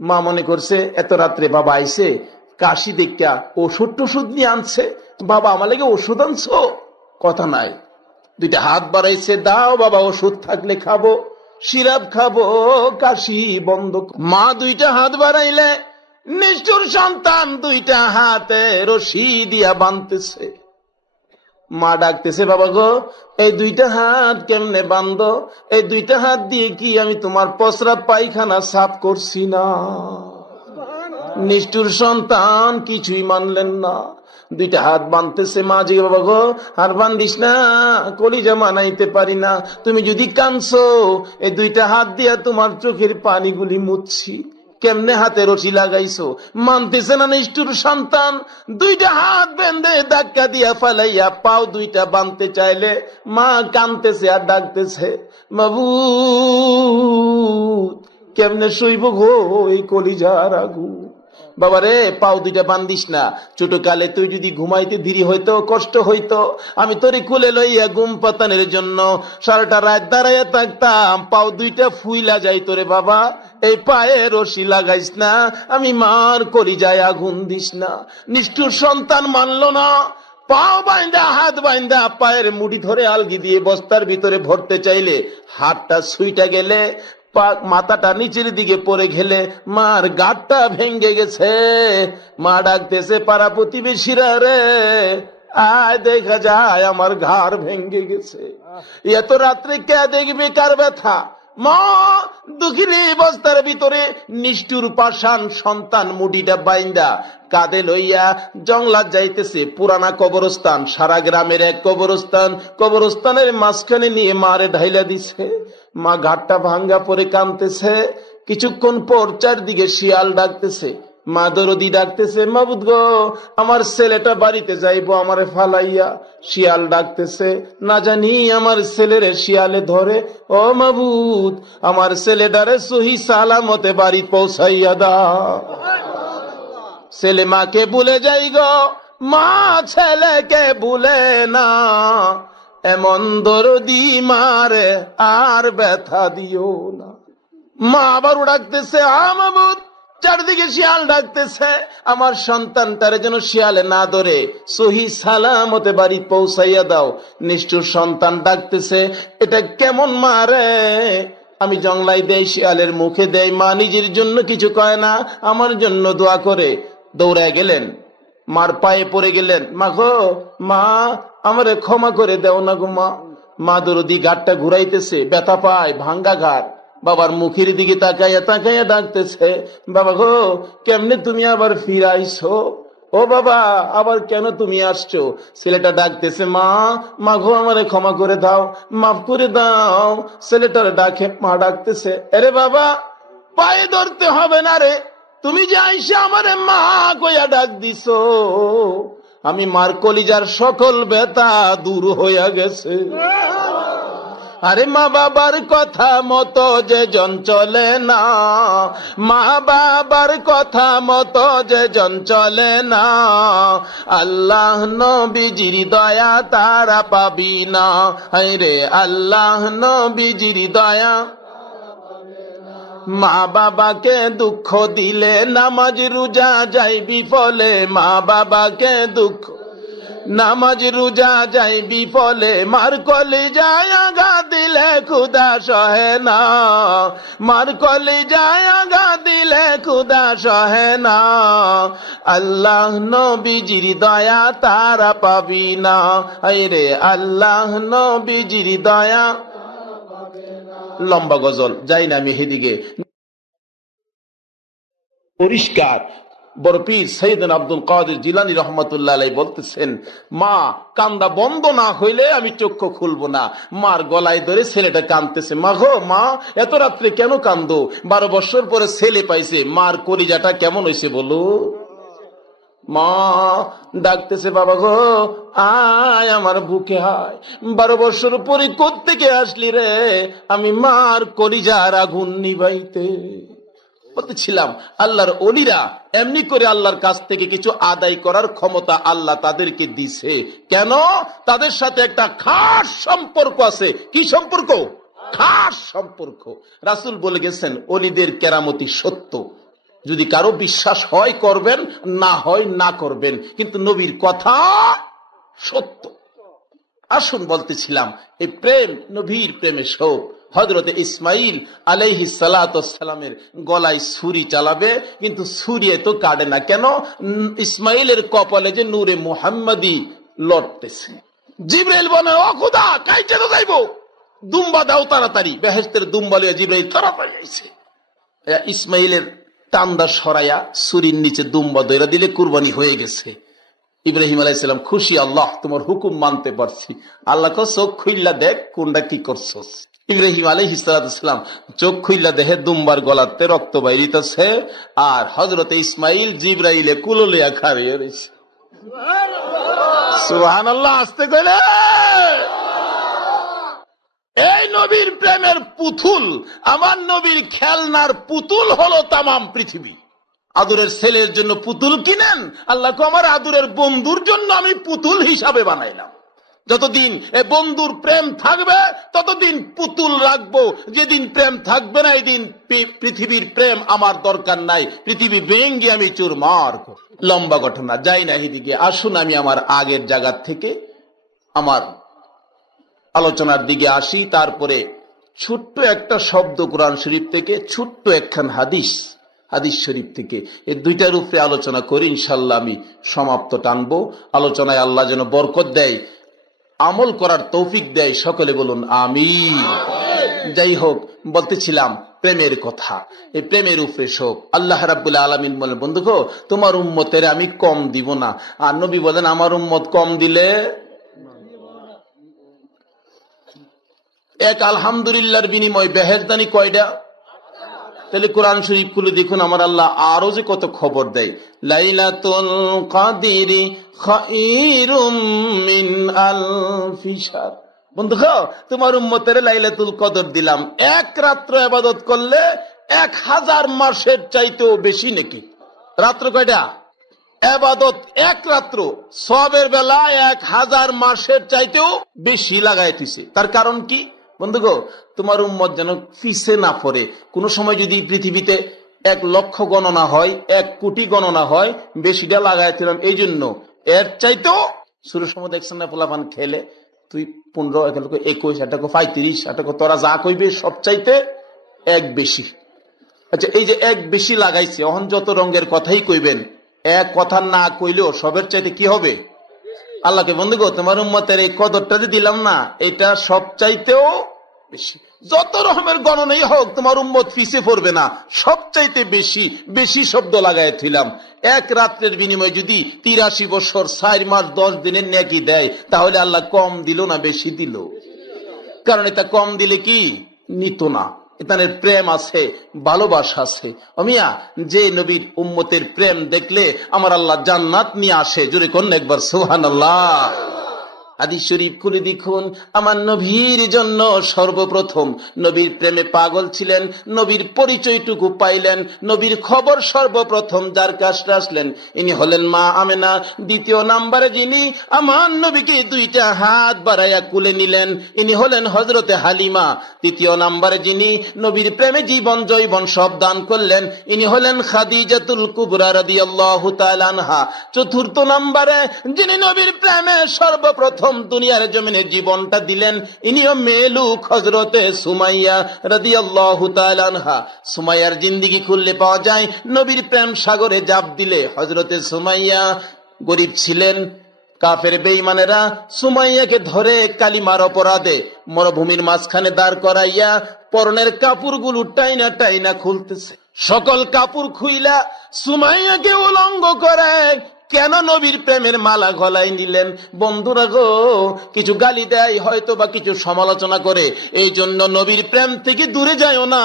মা মনে করছে এত রাত্রে বাবা আইছে, কাশি দেখা ওষুধ টষুধ নিয়ে আনছে। বাবা আমার লাগে ওষুধ আনছো? কথা নাই। 2টা হাত বাড়াইছে, দাও বাবা, ওষুধ থাকলে খাবো, সিরাপ খাবো, কাশি বন্ধ। মা 2টা হাত বাড়াইলে নিষ্ঠুর সন্তান 2টা হাতে রশি দিয়া বাঁধতেছে। মা ডাকতেছে, বাবা গো, এই 2টা হাত কেমনে বান্ধ? এই 2টা হাত দিয়ে কি আমি তোমার পসরা পায়খানা সাফ করছি না? নিষ্ঠুর সন্তান কিছুই মানলেন না। 2টা হাত বাঁধতেছে। মা জি, বাবা গো, আর বান্ধিস না, কলিজা মানাইতে পারি না। তুমি যদি কাঁদছো, এই 2টা হাত দিয়া তোমার চোখের পানিগুলি মুছছি। কেমনে হাতে রশি লাগাইছো? মানতেছে না নিষ্ঠুর সন্তান। 2টা হাত বেঁধে ধাক্কা দিয়া ফালাইয়া পাও 2টা বাঁধতে চাইলে মা কাঁদতেছে আর ডাকতেছে, মাবুদ, কেমনে শুইব গো এই কলিজার আগুন। বাবারে, পাও 2টা বান্ধিস না। ছোট কালে তুই যদি ঘুমাইতে দেরি হইতো, কষ্ট হইতো, আমি তোরে কুলে লইয়া ঘুম পাতানের জন্য সারাটা রাত দাঁড়াইয়া থাকতাম। পাও 2টা ফুইলা যাইতো রে বাবা, এই পায়ে রশি লাগাইস না, আমি মার কলিজায় আগুন দিস না। নিষ্ঠুর সন্তান মানল না। পাও বাইন্দা, হাত বাইন্দা, পায়ের মুঠি ধরে আলগি দিয়ে বস্তার ভিতরে ভরতে চাইলে হাতটা ছুইটা গেলে, মাথাটা নিচের দিকে পড়ে গেলে মার গাঁটটা ভেঙ্গে গেছে। মা ডাকতেছে, পাড়া প্রতিবেশীরা রে, আয় দেখা যায় আমার ঘাড় ভেঙ্গে গেছে। এত রাত্রে কে দেখবে কার ব্যথা? মা দুঃখিনী বস্তার ভিতরে নিষ্ঠুর পাষাণ সন্তান মুঠিটা বাইন্দা কাঁধে লইয়া জংলাত যাইতেছে। পুরানা কবরস্থান, সারা গ্রামের এক কবরস্থান, কবরস্থানের মাঝখানে নিয়ে মারে ঢাইলা দিছে। মা ঘাটটা ভাঙ্গা পরে কাঁদতেছে। কিছুক্ষণ পর চারদিকে শিয়াল ডাকতেছে, মা দরদি ডাকতেছে, মাবুদ গো, আমার ছেলেটা বাড়িতে যাইবো আমারে ফালাইয়া। শিয়াল ডাকতেছে, না জানি আমার ছেলেরে শিয়ালে ধরে। ও মাবুদ, আমার ছেলেটারে সহি সালামতে বাড়ি পৌঁছাইয়া দাও। ছেলে মাকে ভুলে যাই গো, মা ছেলেকে ভুলে না। এমন দরদি মারে আর ব্যথা দিও না। মা আবার ডাকতেছে, মাবুদ, চারদিকে শিয়াল ডাকতেছে, আমার সন্তানটারে যেন শিয়ালে না ধরে সহি সালামতে বাড়ি পৌঁছাইয়া দাও। নিষ্ঠুর সন্তান ডাকতেছে, এটা কেমন মারে? আমি জংলাই দেই, শিয়ালের মুখে দেই। মা নিজের জন্য কিছু কয় না, আমার জন্য দোয়া করে। দৌড়ায় গেলেন, মার পায়ে পড়ে গেলেন, মা গো, মা আমারে ক্ষমা করে দেও না গো মা। মা দরদি ঘাটটা ঘুরাইতেছে, ব্যথা পায়, ভাঙ্গা ঘাট। বাবার মুখের দিকে তাকাইয়া তাকাইয়া ডাকতেছে, বাবা গো, কেমনে তুমি আবার ফিরাইছো? ও বাবা, আবার কেন তুমি আসছো? ছেলেটা ডাকতেছে, মা, মা গো, আমারে ক্ষমা করে দাও, মাফ করে দাও। ছেলেটার ডাকে মা ডাকতেছে, আরে বাবা, পায়ে ধরতে হবে না রে, তুমি যে আইসা আমারে মা কইয়া ডাক দিছো, আমি মার কলিজার সকল ব্যথা দূর হইয়া গেছে। আরে মা বাবার কথা মতো যে জন চলে না, মা বাবার কথা মতো যে জন চলে না, আল্লাহ নবীজির দয়া তারা পাবি না। রে আল্লাহ নবীজির দয়া। মা বাবাকে দুঃখ দিলে নামাজ রোজা যায় বিফলে, মা বাবাকে দুঃখ নামাজ রোজা যায় বিফলে, মার কলিজায় আঘাত দিলে খুদা সহে না, মার কলিজায় আঘাত দিলে খুদা সহে না, আল্লাহ নবীজির দয়া তারা পাবি না। রে আল্লাহ নবীজির দয়া। লম্বা গজল, যাই না আমি সেদিকে। পরিষ্কার বড় পীর সৈয়দনা আব্দুল কাদের জিলানী রহমাতুল্লাহ আলাইহি বলতেছেন, মা কান্দা বন্ধ না হইলে আমি চক্ষু খুলবো না। মার গলায় ধরে ছেলেটা কাঁদতেছে, মা গো মা এত রাত্রে কেন কান্দো? 12 বছর পরে ছেলে পাইছে, মার কলিজাটা কেমন হয়েছে বলো? মা ডাকতেছে, বাবা গো আয় আমার বুকে আয়। 12 বছর পরে কোত্থেকে আসলি রে? আমি মার কলিজার আগুন নিবাইতে। বলতেছিলাম আল্লাহর ওলিরা এমনি করে আল্লাহর কাছ থেকে কিছু আদায় করার ক্ষমতা আল্লাহ তাদেরকে দিছে। কেন? তাদের সাথে একটা খাস সম্পর্ক আছে। কি সম্পর্ক? খাস সম্পর্ক। রাসূল বলে গেছেন, ওলিদের কেরামতি সত্য, যদি কারো বিশ্বাস হয় করবেন, না হয় না করবেন, কিন্তু নবীর কথা সত্য। আসুন বলতেছিলাম, এই প্রেম নবীর প্রেমে শোক। হযরতে ইসমাইল আলাইহিস সালাতু ওয়াস সালামের গলায় ছুরি চালাবে, কিন্তু ছুরি তো কাটে না। কেন? ইসমাইলের কপালে যে নূরে মুহাম্মাদি লড়তেছে। জিবরাইল বলে, ও খোদা কাইতে তো যাইবো, দুম্বা দাও তাড়াতাড়ি। বেহেশতের দুম্বা লইয়া জিবরাইল তাড়াতাড়ি আইছে। ইসমাইলের টান্দা সরাইয়া ছুরির নিচে দুম্বা দইরা দিলে কুরবানি হয়ে গেছে। ইব্রাহিম আলাইহিস সালাম খুশি, আল্লাহ তোমার হুকুম মানতে পারছি। আল্লাহ কো চোখ খুইল্লা দেখ কোনটা কি করছস। ইব্রাহিম আলাইহিস সালাম চোখ খুইল্লা দেখে দুম্বার গলাতে রক্ত বাইরিতেছে, আর হযরতে ইসমাইল জিবরাইলে কুলো লইয়া খাড়িয়ে রয়েছে। সুবহানাল্লাহ। আস্তে কইলে এই নবীর প্রেমের পুতুল, আমার নবীর খেলনার পুতুল হলো তামাম পৃথিবী। আদরের ছেলের জন্য পুতুল কিনেন, আল্লাহকে আমার আদরের বন্ধুর জন্য আমি পুতুল হিসাবে বানাইলাম। যতদিন এ বন্ধুর প্রেম থাকবে ততদিন পুতুল রাখবো, যেদিন প্রেম থাকবে না এই দিন পৃথিবীর প্রেম আমার দরকার নাই, পৃথিবী ভেঙ্গে আমি চুরমার। লম্বা ঘটনা, যাই না এদিকে। আসুন আমি আমার আগের জায়গা থেকে আমার আলোচনার দিকে আসি। তারপরে ছোট্ট একটা শব্দ কোরআন শরীফ থেকে, ছোট্ট একখান হাদিস শরীফ থেকে, এই দুইটার উপরে আলোচনা করি। ইনশাল্লাহ আমি সমাপ্ত টানবো। আলোচনায় আল্লাহ যেন বরকত দেয়, আমল করার তৌফিক দেয়। সকলে বলুন আমিন। যাই হোক, বলতেছিলাম প্রেমের কথা। এই প্রেমের উপরে শোক। আল্লাহ রাব্বুল আলামিন বলেন, বন্ধু গো তোমার উম্মতের আমি কম দিব না। আর নবী বলেন, আমার উম্মত কম দিলে এক আলহামদুলিল্লাহর বিনিময় বেহেশতানি কয়টা? তাহলে কোরআন শরীফ খুলে দেখুন, আমার আল্লাহ আরো যে কত খবর দেয়। লাইলাতুল কাদরি খায়রুম মিন আলফি শাহর। বন্ধু তোমার উম্মতের লাইলাতুল কদর দিলাম, এক রাত্র ইবাদত করলে 1000 মাসের চাইতেও বেশি নাকি। রাত্র কয়টা? ইবাদত এক রাত্র, সওয়াবের বেলা 1000 মাসের চাইতেও বেশি লাগাইতেছে। তার কারণ কি বন্ধু গো? তোমার উম্মত যেন পিছে না পড়ে। কোন সময় যদি পৃথিবীতে 1 লক্ষ গণনা হয়, 1 কোটি গণনা হয়, বেশিটা লাগাইছিলাম এই জন্য। এর চাইতেও শুরুর সময় দেখছেন না পোলাপান খেলে, তুই 15, 21, 35, তোরা যা কইবে সব চাইতে 1 বেশি। আচ্ছা, এই যে 1 বেশি লাগাইছে, অহন যত রঙের কথাই কইবেন, এক কথা না কইলেও সবের চাইতে কি হবে? আল্লাহকে বন্ধু গো তোমার উম্মতের এই কদরটা যে দিলাম না, এটা সব চাইতেও বেশি। যত রকমের গণনাই হোক, তোমার উম্মত পিছে পড়বে না, সব চাইতে বেশি। বেশি শব্দ লাগাই থইলাম। এক রাত্রের বিনিময়ে যদি 83 বছর 4 মাস 10 দিনের নেকি দেয়, তাহলে আল্লাহ কম দিল না বেশি দিল? কারণ এটা কম দিলে কি নিত না, তাদের প্রেম আছে, ভালোবাসা আছে। অমিয়া, যে নবীর উম্মতের প্রেম দেখলে আমার আল্লাহ জান্নাত নিয়ে আসে, জোরে কোন একবার সুবহানাল্লাহ। হাদিস শরীফ খুলে দেখুন, আমার নবীর জন্য সর্বপ্রথম নবীর প্রেমে পাগল ছিলেন, নবীর পরিচয়টুকু পাইলেন, নবীর খবর সর্বপ্রথম যার কাছে আসলেন ইনি হলেন মা আমেনা। দ্বিতীয় নাম্বারে যিনি আমার নবীকে দুইটা হাত বাড়াইয়া কুলে নিলেন ইনি হলেন হযরতে হালিমা। তৃতীয় নাম্বারে যিনি নবীর প্রেমে জীবন জৈবন সব দান করলেন ইনি হলেন খাদিজাতুল কুবরা রাদিয়াল্লাহু তাআলা আনহা। চতুর্থ নাম্বারে যিনি নবীর প্রেমে সর্বপ্রথম দুনিয়ার জমিনে জীবনটা দিলেন ইনিও মেলুক হযরতে সুমাইয়া রাদিয়াল্লাহু তাআলা আনহা। সুমাইয়ার জিন্দেগি খুললে পাওয়া যায় নবীর প্রেম সাগরে জাপ দিলে হযরতে সুমাইয়া গরিব ছিলেন। কাফের বেঈমানেরা সুমাইয়াকে ধরে কালিমার অপরাধে মরুভূমির মাঝখানে দাঁড় করাইয়া পরনের কাপড়গুলো টাইনা টাইনা খুলতেছে। সকল কাপড় খুইলা সুমাইয়াকে উলঙ্গ করে কেন নবীর প্রেমের মালা গলায় নিলেন? বন্ধুরা গো, কিছু গালি দেয় হয়তো বা কিছু সমালোচনা করে, এই জন্য নবীর প্রেম থেকে দূরে যায়ও না।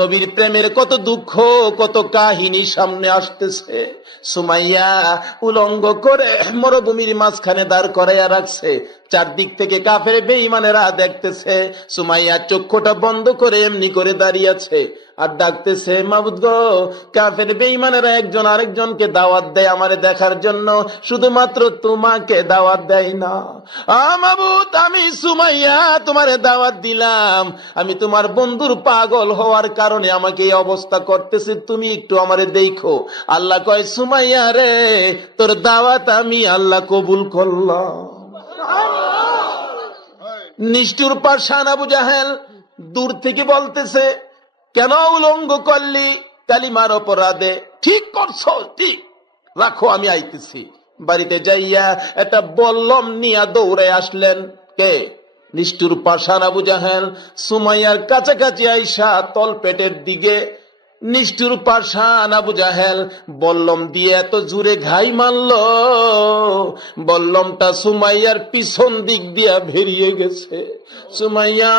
নবীর প্রেমের কত দুঃখ কত কাহিনী সামনে আসতেছে। সুমাইয়া উলঙ্গ করে মরুভূমির মাঝখানে দাঁড় করাইয়া রাখছে, চারদিক থেকে কাফের বেঈমানেরা দেখতেছে। সুমাইয়া চক্ষুটা বন্ধ করে এমনি করে দাঁড়িয়ে আছে আর ডাকতেছে, মাবুদ গো, কাফের বেঈমানেরা একজন আরেকজনকে দাওয়াত দেয় আমারে দেখার জন্য, শুধুমাত্র তোমাকে দাওয়াত দেয় না। মাবুদ, আমি সুমাইয়া তোমারে দাওয়াত দিলাম, আমি তোমার বন্ধুর পাগল হওয়ার কারণে আমাকে এই অবস্থা করতেছে, তুমি একটু আমারে দেখো। আল্লাহ কয়, সুমাইয়া রে, তোর দাওয়াত আমি আল্লাহ কবুল করলাম। নিষ্ঠুর পাষাণ আবু জাহেল দূর থেকে বলতেছে, কেন উলঙ্গ করলি কালিমার অপরাধে? ঠিক করছো, ঠিক রাখো, আমি আইতেছি। বাড়িতে যাইয়া একটা বল্লম নিয়া দৌড়ে আসলেন কে? নিষ্ঠুর পাষাণ আবু জাহেল। সুমাইয়ার কাছাকাছি আইসা তল পেটের দিকে নিষ্ঠুর পাষাণ আবু জাহেল বল্লম দিয়ে এত জুড়ে ঘাই মারল, বল্লমটা সুমাইয়ার পিছন দিক দিয়া বেরিয়ে গেছে। সুমাইয়া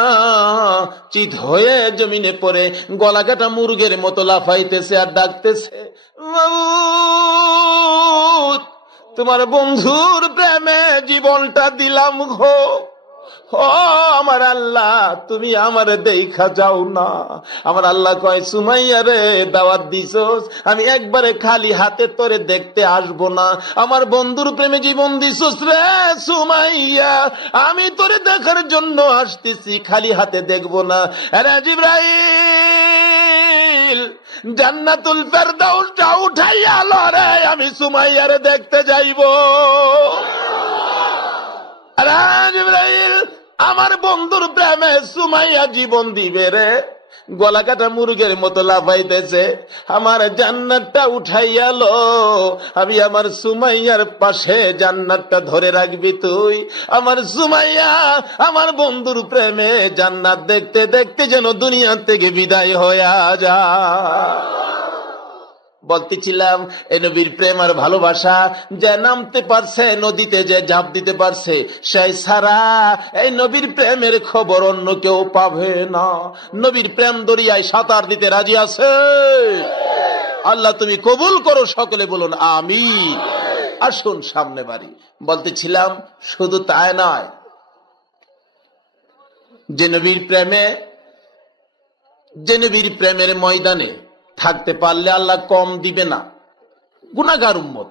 চিত হয়ে জমিনে পড়ে গলাকাটা মুরগের মতো লাফাইতেছে আর ডাকতেছে, মাবুদ, তোমার বন্ধুর প্রেমে জীবনটা দিলাম গো। ও আমার আল্লাহ, তুমি আমারে দেখা যাও না। আমার আল্লাহ কয়, সুমাইয়া রে, দাওয়াত দিছস, আমি একবারে খালি হাতে তোরে দেখতে আসবো না। আমার বন্ধুর প্রেমে জীবন দিছস রে সুমাইয়া, আমি তোরে দেখার জন্য আসতেছি, খালি হাতে দেখবো না। আরে জিবরাইল, জান্নাতুল ফেরদাউসটা উঠাইয়া লরে, আমি সুমাইয়ারে দেখতে যাইবো। আরে জিবরাইল, আমার বন্ধুর প্রেমে সুমাইয়া জীবন দিবে রে। গলা কাটা মুরগের মতো লাফাইতেছে, আমার জান্নাতটা উঠাইয়া লো, আমি আমার সুমাইয়ার পাশে জান্নাতটা ধরে রাখবি তুই। আমার সুমাইয়া আমার বন্ধুর প্রেমে জান্নাত দেখতে দেখতে যেন দুনিয়া থেকে বিদায় হইয়া যায়। বলতেছিলাম, এই নবীর প্রেম আর ভালোবাসা যে নামতে পারছে নদীতে, যে ঝাঁপ দিতে পারছে, সেই ছাড়া এই নবীর প্রেমের খবর অন্য কেউ পাবে না। নবীর প্রেম দরিয়ায় সাঁতার দিতে রাজি আছে। আল্লাহ তুমি কবুল করো, সকলে বলুন আমিন। আসুন সামনে বাড়ি। বলতেছিলাম, শুধু তাই নয়, যে নবীর প্রেমের ময়দানে থাকতে পারলে আল্লাহ কম দিবে না। গুনাহগার উম্মত,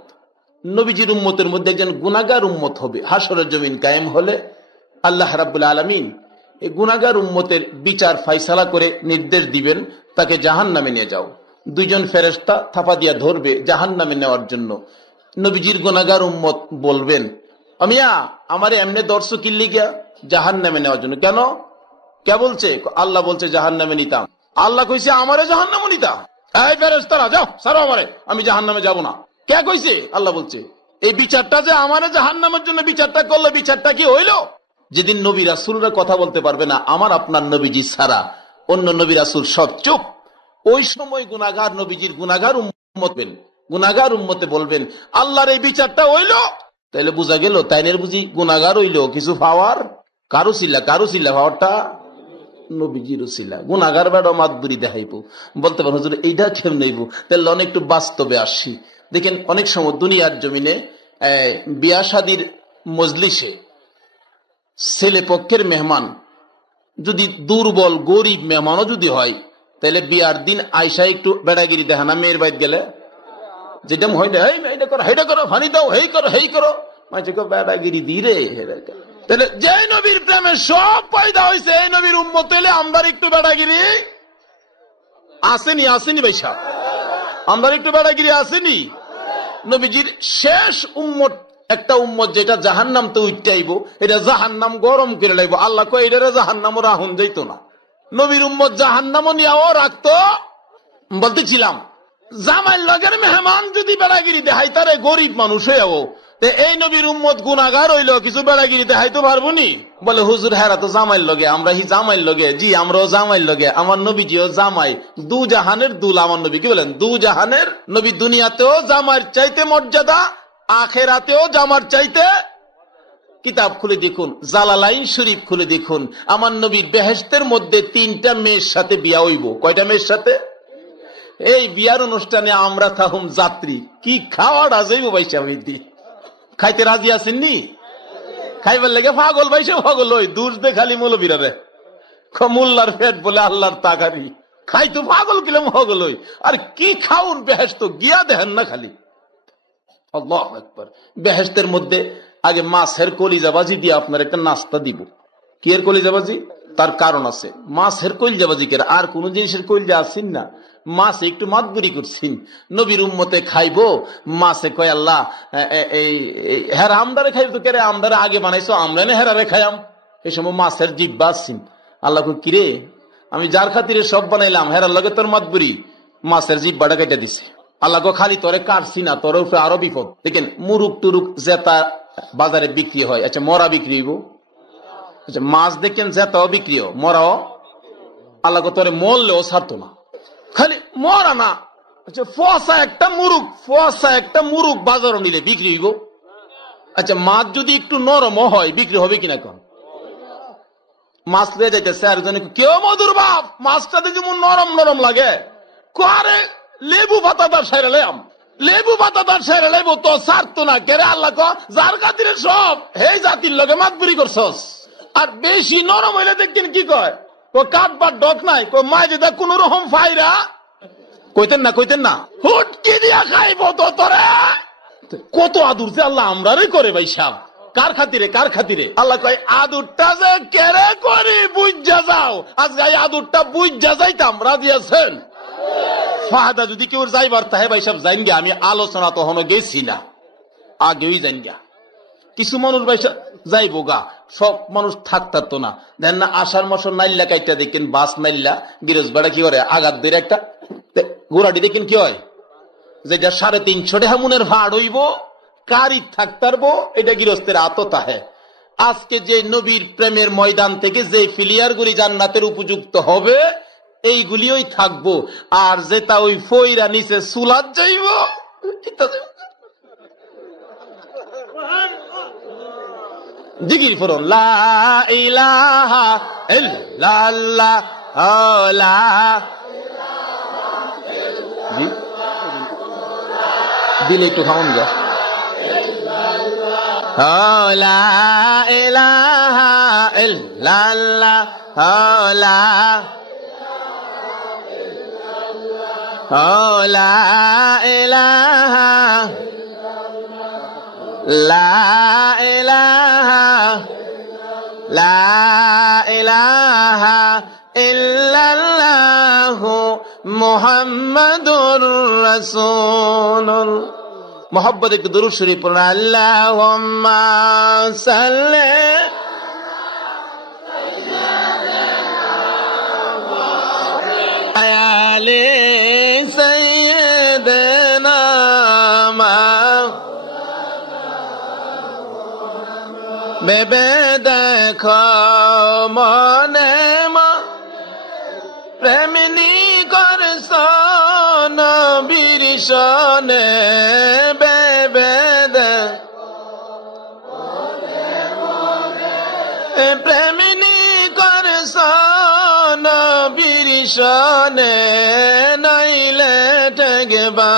নবীজির উম্মতের মধ্যে একজন গুনাহগার উম্মত হবে। হাসরের জমিন কায়েম হলে আল্লাহ রাব্বুল আলামিন এই গুনাহগার উম্মতের বিচার ফাইসালা করে নির্দেশ দিবেন, তাকে জাহান্নামে নিয়ে যাও। দুইজন ফেরেশতা থাপা দিয়া ধরবে জাহান্নামে নেওয়ার জন্য। নবীজির গুনাহগার উম্মত বলবেন, আমিয়া আমারে এমনি দর্শক কিল্লি গিয়া জাহান্নামে নেওয়ার জন্য। কেন? কে বলছে? আল্লাহ বলছে জাহান্নামে নিতাম। আল্লাহ কইছে আমারে জাহান্নামে নিতাম। এই ফেরেশতারা যাও, ছাড়ো আমারে, আমি জাহান্নামে যাব না। কে কইছে? আল্লাহ বলছে। এই বিচারটা যে আমারে জাহান্নামের জন্য বিচারটা করলো, বিচারটা কি হইল? যেদিন নবী রাসূলরা কথা বলতে পারবে না আমার আপনার নবীজি ছাড়া, অন্য নবী রাসূল সব চুপ, ওই সময় গুনাহগার নবীজির গুনাহগার উম্মতে বলবেন, আল্লাহর এই বিচারটা হইল। তাইলে বোঝা গেল তাইনের বুঝি গুনাহগার হইল কিছু পাওয়ার, কারো চিল্লা পাওয়ারটা নবীজির উসিলা গুনাহগার বেড়া মাতবুরি দেখাইব। বলতে পারেন হুজুর এইটা কেউ নেইব, তাহলে অনেক একটু বাস্তবে আসি। দেখেন অনেক সময় দুনিয়ার জমিনে বিয়া শাদীর মজলিসে ছেলে পক্ষের মেহমান যদি দুর্বল গরিব মেহমানও যদি হয়, তাহলে বিয়ার দিন আয়সা একটু বেড়াগিরি দেখা না মেয়ের বাইর গেলে, যেটা হয় না এটা করো হেটা করো ফানি দাও হেই করো হেই করো, মাঝে বেড়াগিরি দিরে। তাহলে যে নবীর প্রেমে সব পয়দা হয়েছে এই নবীর উম্মত হইলে আমরা একটু বেড়াগিরি আসেনি? আসেনি ভাই সাহেব, আমরা একটু বেড়াগিরি আসেনি? নবীজির শেষ উম্মত একটা উম্মত যেটা জাহান্নাম তো উঠতেইব, এটা জাহান্নাম গরম করে লাগবো। আল্লাহ কয় এটারে জাহান্নামও রাহুন যাইতো না। নবীর উম্মত জাহান্নামও নিয়েও রাখতো। বলতেছিলাম জামাইল লগের মেহমান যদি বেড়াগিরি দেখাই তারে গরিব মানুষ হয়েও, এই নবীর উম্মত গুনাহগার হইল কিছু বেড়াগিরি দেখাইতে পারবো নি? বলে হুজুর হেরা তো জামাইল লগে, আমরা হি জামাইল লগে। জি আমরাও জামাইল লগে, আমার নবীজিও জামাই, দু জাহানের দুল আমার নবী। কি বলেন? দু জাহানের নবী, দুনিয়াতেও জামাইয়ের চাইতে মর্যাদা, আখেরাতেও জামার চাইতে। কিতাব খুলে দেখুন, জালালাইন শরীফ খুলে দেখুন, আমার নবীর বেহেশতের মধ্যে 3টা মেয়ের সাথে বিয়া হইব। কয়টা মেয়ের সাথে? এই বিয়ার অনুষ্ঠানে আমরা থাকুম যাত্রী, কি খাওয়াটা যাইব ভাইসা হইতি। খাইতে রাজি আছেননি? খাইবার লেগে পাগল ভাইসা পাগল ওই দূর দে খালি মৌলবীরা রে মোল্লার পেট বলে আল্লাহর তাকারি খাই তো পাগল কিলাম পাগল ওই। আর কি খাউন বেহেশত গিয়া দেখেন না খালি। আল্লাহু আকবার। বেহেশতের মধ্যে আগে মাছের কলিজাবাজি দিয়ে আপনার একটা নাস্তা দিব। কি এর কলিজাবাজি? তার কারণ আছে। মাছের কলিজাবাজি কে আর কোন জিনিসের কলিজা আসেন না, মাছ একটু মাতবুরি করছেন। নবীর উম্মতে খাইবো মাছে কয় আল্লাহ হ্যাঁ আমদারে খাইব তো কেরে, আমদারে আগে বানাইছো আমরা না হেরারে খাইয়াম। এই সময় মাছের জিব্বা আসছেন। আল্লাহ কিরে আমি যার খাতিরে সব বানাইলাম হেরার লগে তোর মাতবুরি, মাছের জিব্বাটা কেটে দিছে। আল্লাহ খালি তোরে কাটছি না, তোর উপরে আরো বিপদ। দেখেন মুরুক টুরুক জেতা বাজারে বিক্রি হয়, আচ্ছা মরা বিক্রি হইব? আচ্ছা মাছ দেখেন জেতাও বিক্রি হয়, মরাও আল্লাহ তোরে মরলেও ছাড়তো না, খালি মরা না। আচ্ছা ফসা একটা মুরুক বাজারও নিলে বিক্রি হইব? আচ্ছা মাছ যদি একটু নরম হয় বিক্রি হবে কিনা? কোন মাছ লে যাইতেছে আর জনে কেউ মধুর বাপ মাছটা দেখি নরম নরম লাগে, কারে লেবু পাতাদার সাইরা লাইম, লেবু পাতাদার সাইরা লাইব তো ছাড়তো না কেরে। আল্লাহ যার খাতিরে সব এই জাতির লগে মাতবুরি করছস। আর বেশি নরম হইলে দেখছেন কি কয় কাটবার ডক নাই, মাঝে দেখ কোন রকম ফাইরা কইতেন না হুটকি দিয়া খাইব তো তোরে। কত আদুর যে আল্লাহ আমরারই করে ভাই সাহ। কার খাতিরে? আল্লাহ কয় আদুরটা যে কেড়ে করি বুঝা যাও, আজকে এই আদুরটা বুঝা যাইতাম। রাজি আছেন? ফাহাদা যদি কেউ যাইবার তাহে ভাই সাহেব যাইন গিয়া, আমি আলোচনা তখনও গেছি না, আগেই যাইন গিয়া। কিছু মানুষ ভাই যাইবো গা, সব মানুষ থাকতো না। দেন না আষাঢ় মাসের নাইল্লা কাইটা দেখেন, বাস নাইল্লা গিরজ বেড়া কি করে আঘাত দিয়ে একটা গোড়াটি দেখেন কি হয়, যেটা 350 টাকা মনের ভাড় হইব কারি থাকতারবো, এটা গৃহস্থের আততাহে। আজকে যে নবীর প্রেমের ময়দান থেকে যে ফিলিয়ার গুলি জান্নাতের উপযুক্ত হবে এইগুলিও থাকবো, আর যেটা ওই ফইরা নিচে সুলাত যাইব জিকির ফরন লা ইলাহা ইল্লাল্লাহ লা দিলে একটু খাওন যা লা ইলাহা ইল্লাল্লাহ লা ইলাহা ইল্লাল্লাহু মুহাম্মাদুর রাসূলুল্লাহ। মোহাম্মদ একটু দুরূদ শরীফ পড়ুন। আল্লাহুম্মা সাল্লি আলা সাইয়্যিদিনা বেবে দেখো মনে প্রেমিনী করছ নবীর সনে বেবে প্রেমিনী করছ শোনে নাইলে ঠেকবা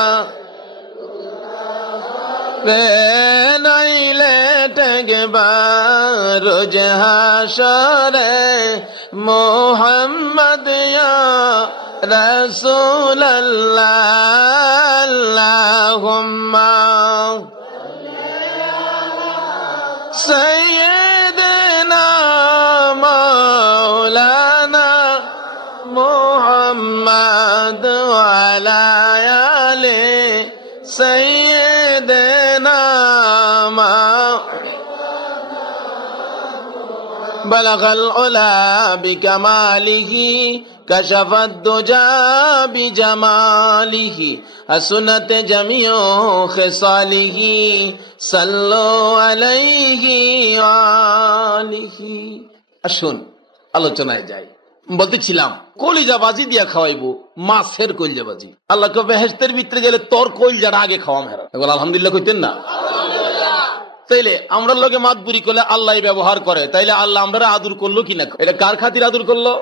নাইলে ঠেকবা রোজ হাসরে মোহাম্মদ ইয়া রাসূলুল্লাহ আল্লাহুম্মা সাইয়্যিদিনা মাওলানা মুহাম্মদ ওয়া আলা আলি সাইয়্যিদিনা বালাগাল উলা বিকামালিহি কাশাফাদ দুজা বিজামালিহি হাসুনাত জামিউ খিসালিহি সাল্লু আলাইহি আলিহি। আসুন আলোচনায় যাই। বলতেছিলাম কলিজাবাজি দিয়া খাওয়াইবো, মাছের কলিজাবাজি। আল্লাহকে বেহেশতের ভিতরে গেলে তোর কলিজাটা আগে খাওয়াম। হেরা বল আলহামদুলিল্লাহ কইতেন না? তাইলে আমরা লোকে মাতবুরি করলে আল্লাহ ব্যবহার করে, তাইলে আল্লাহ আমরা আদর করলো কিনা? এটা কার খাতির আদর করলো?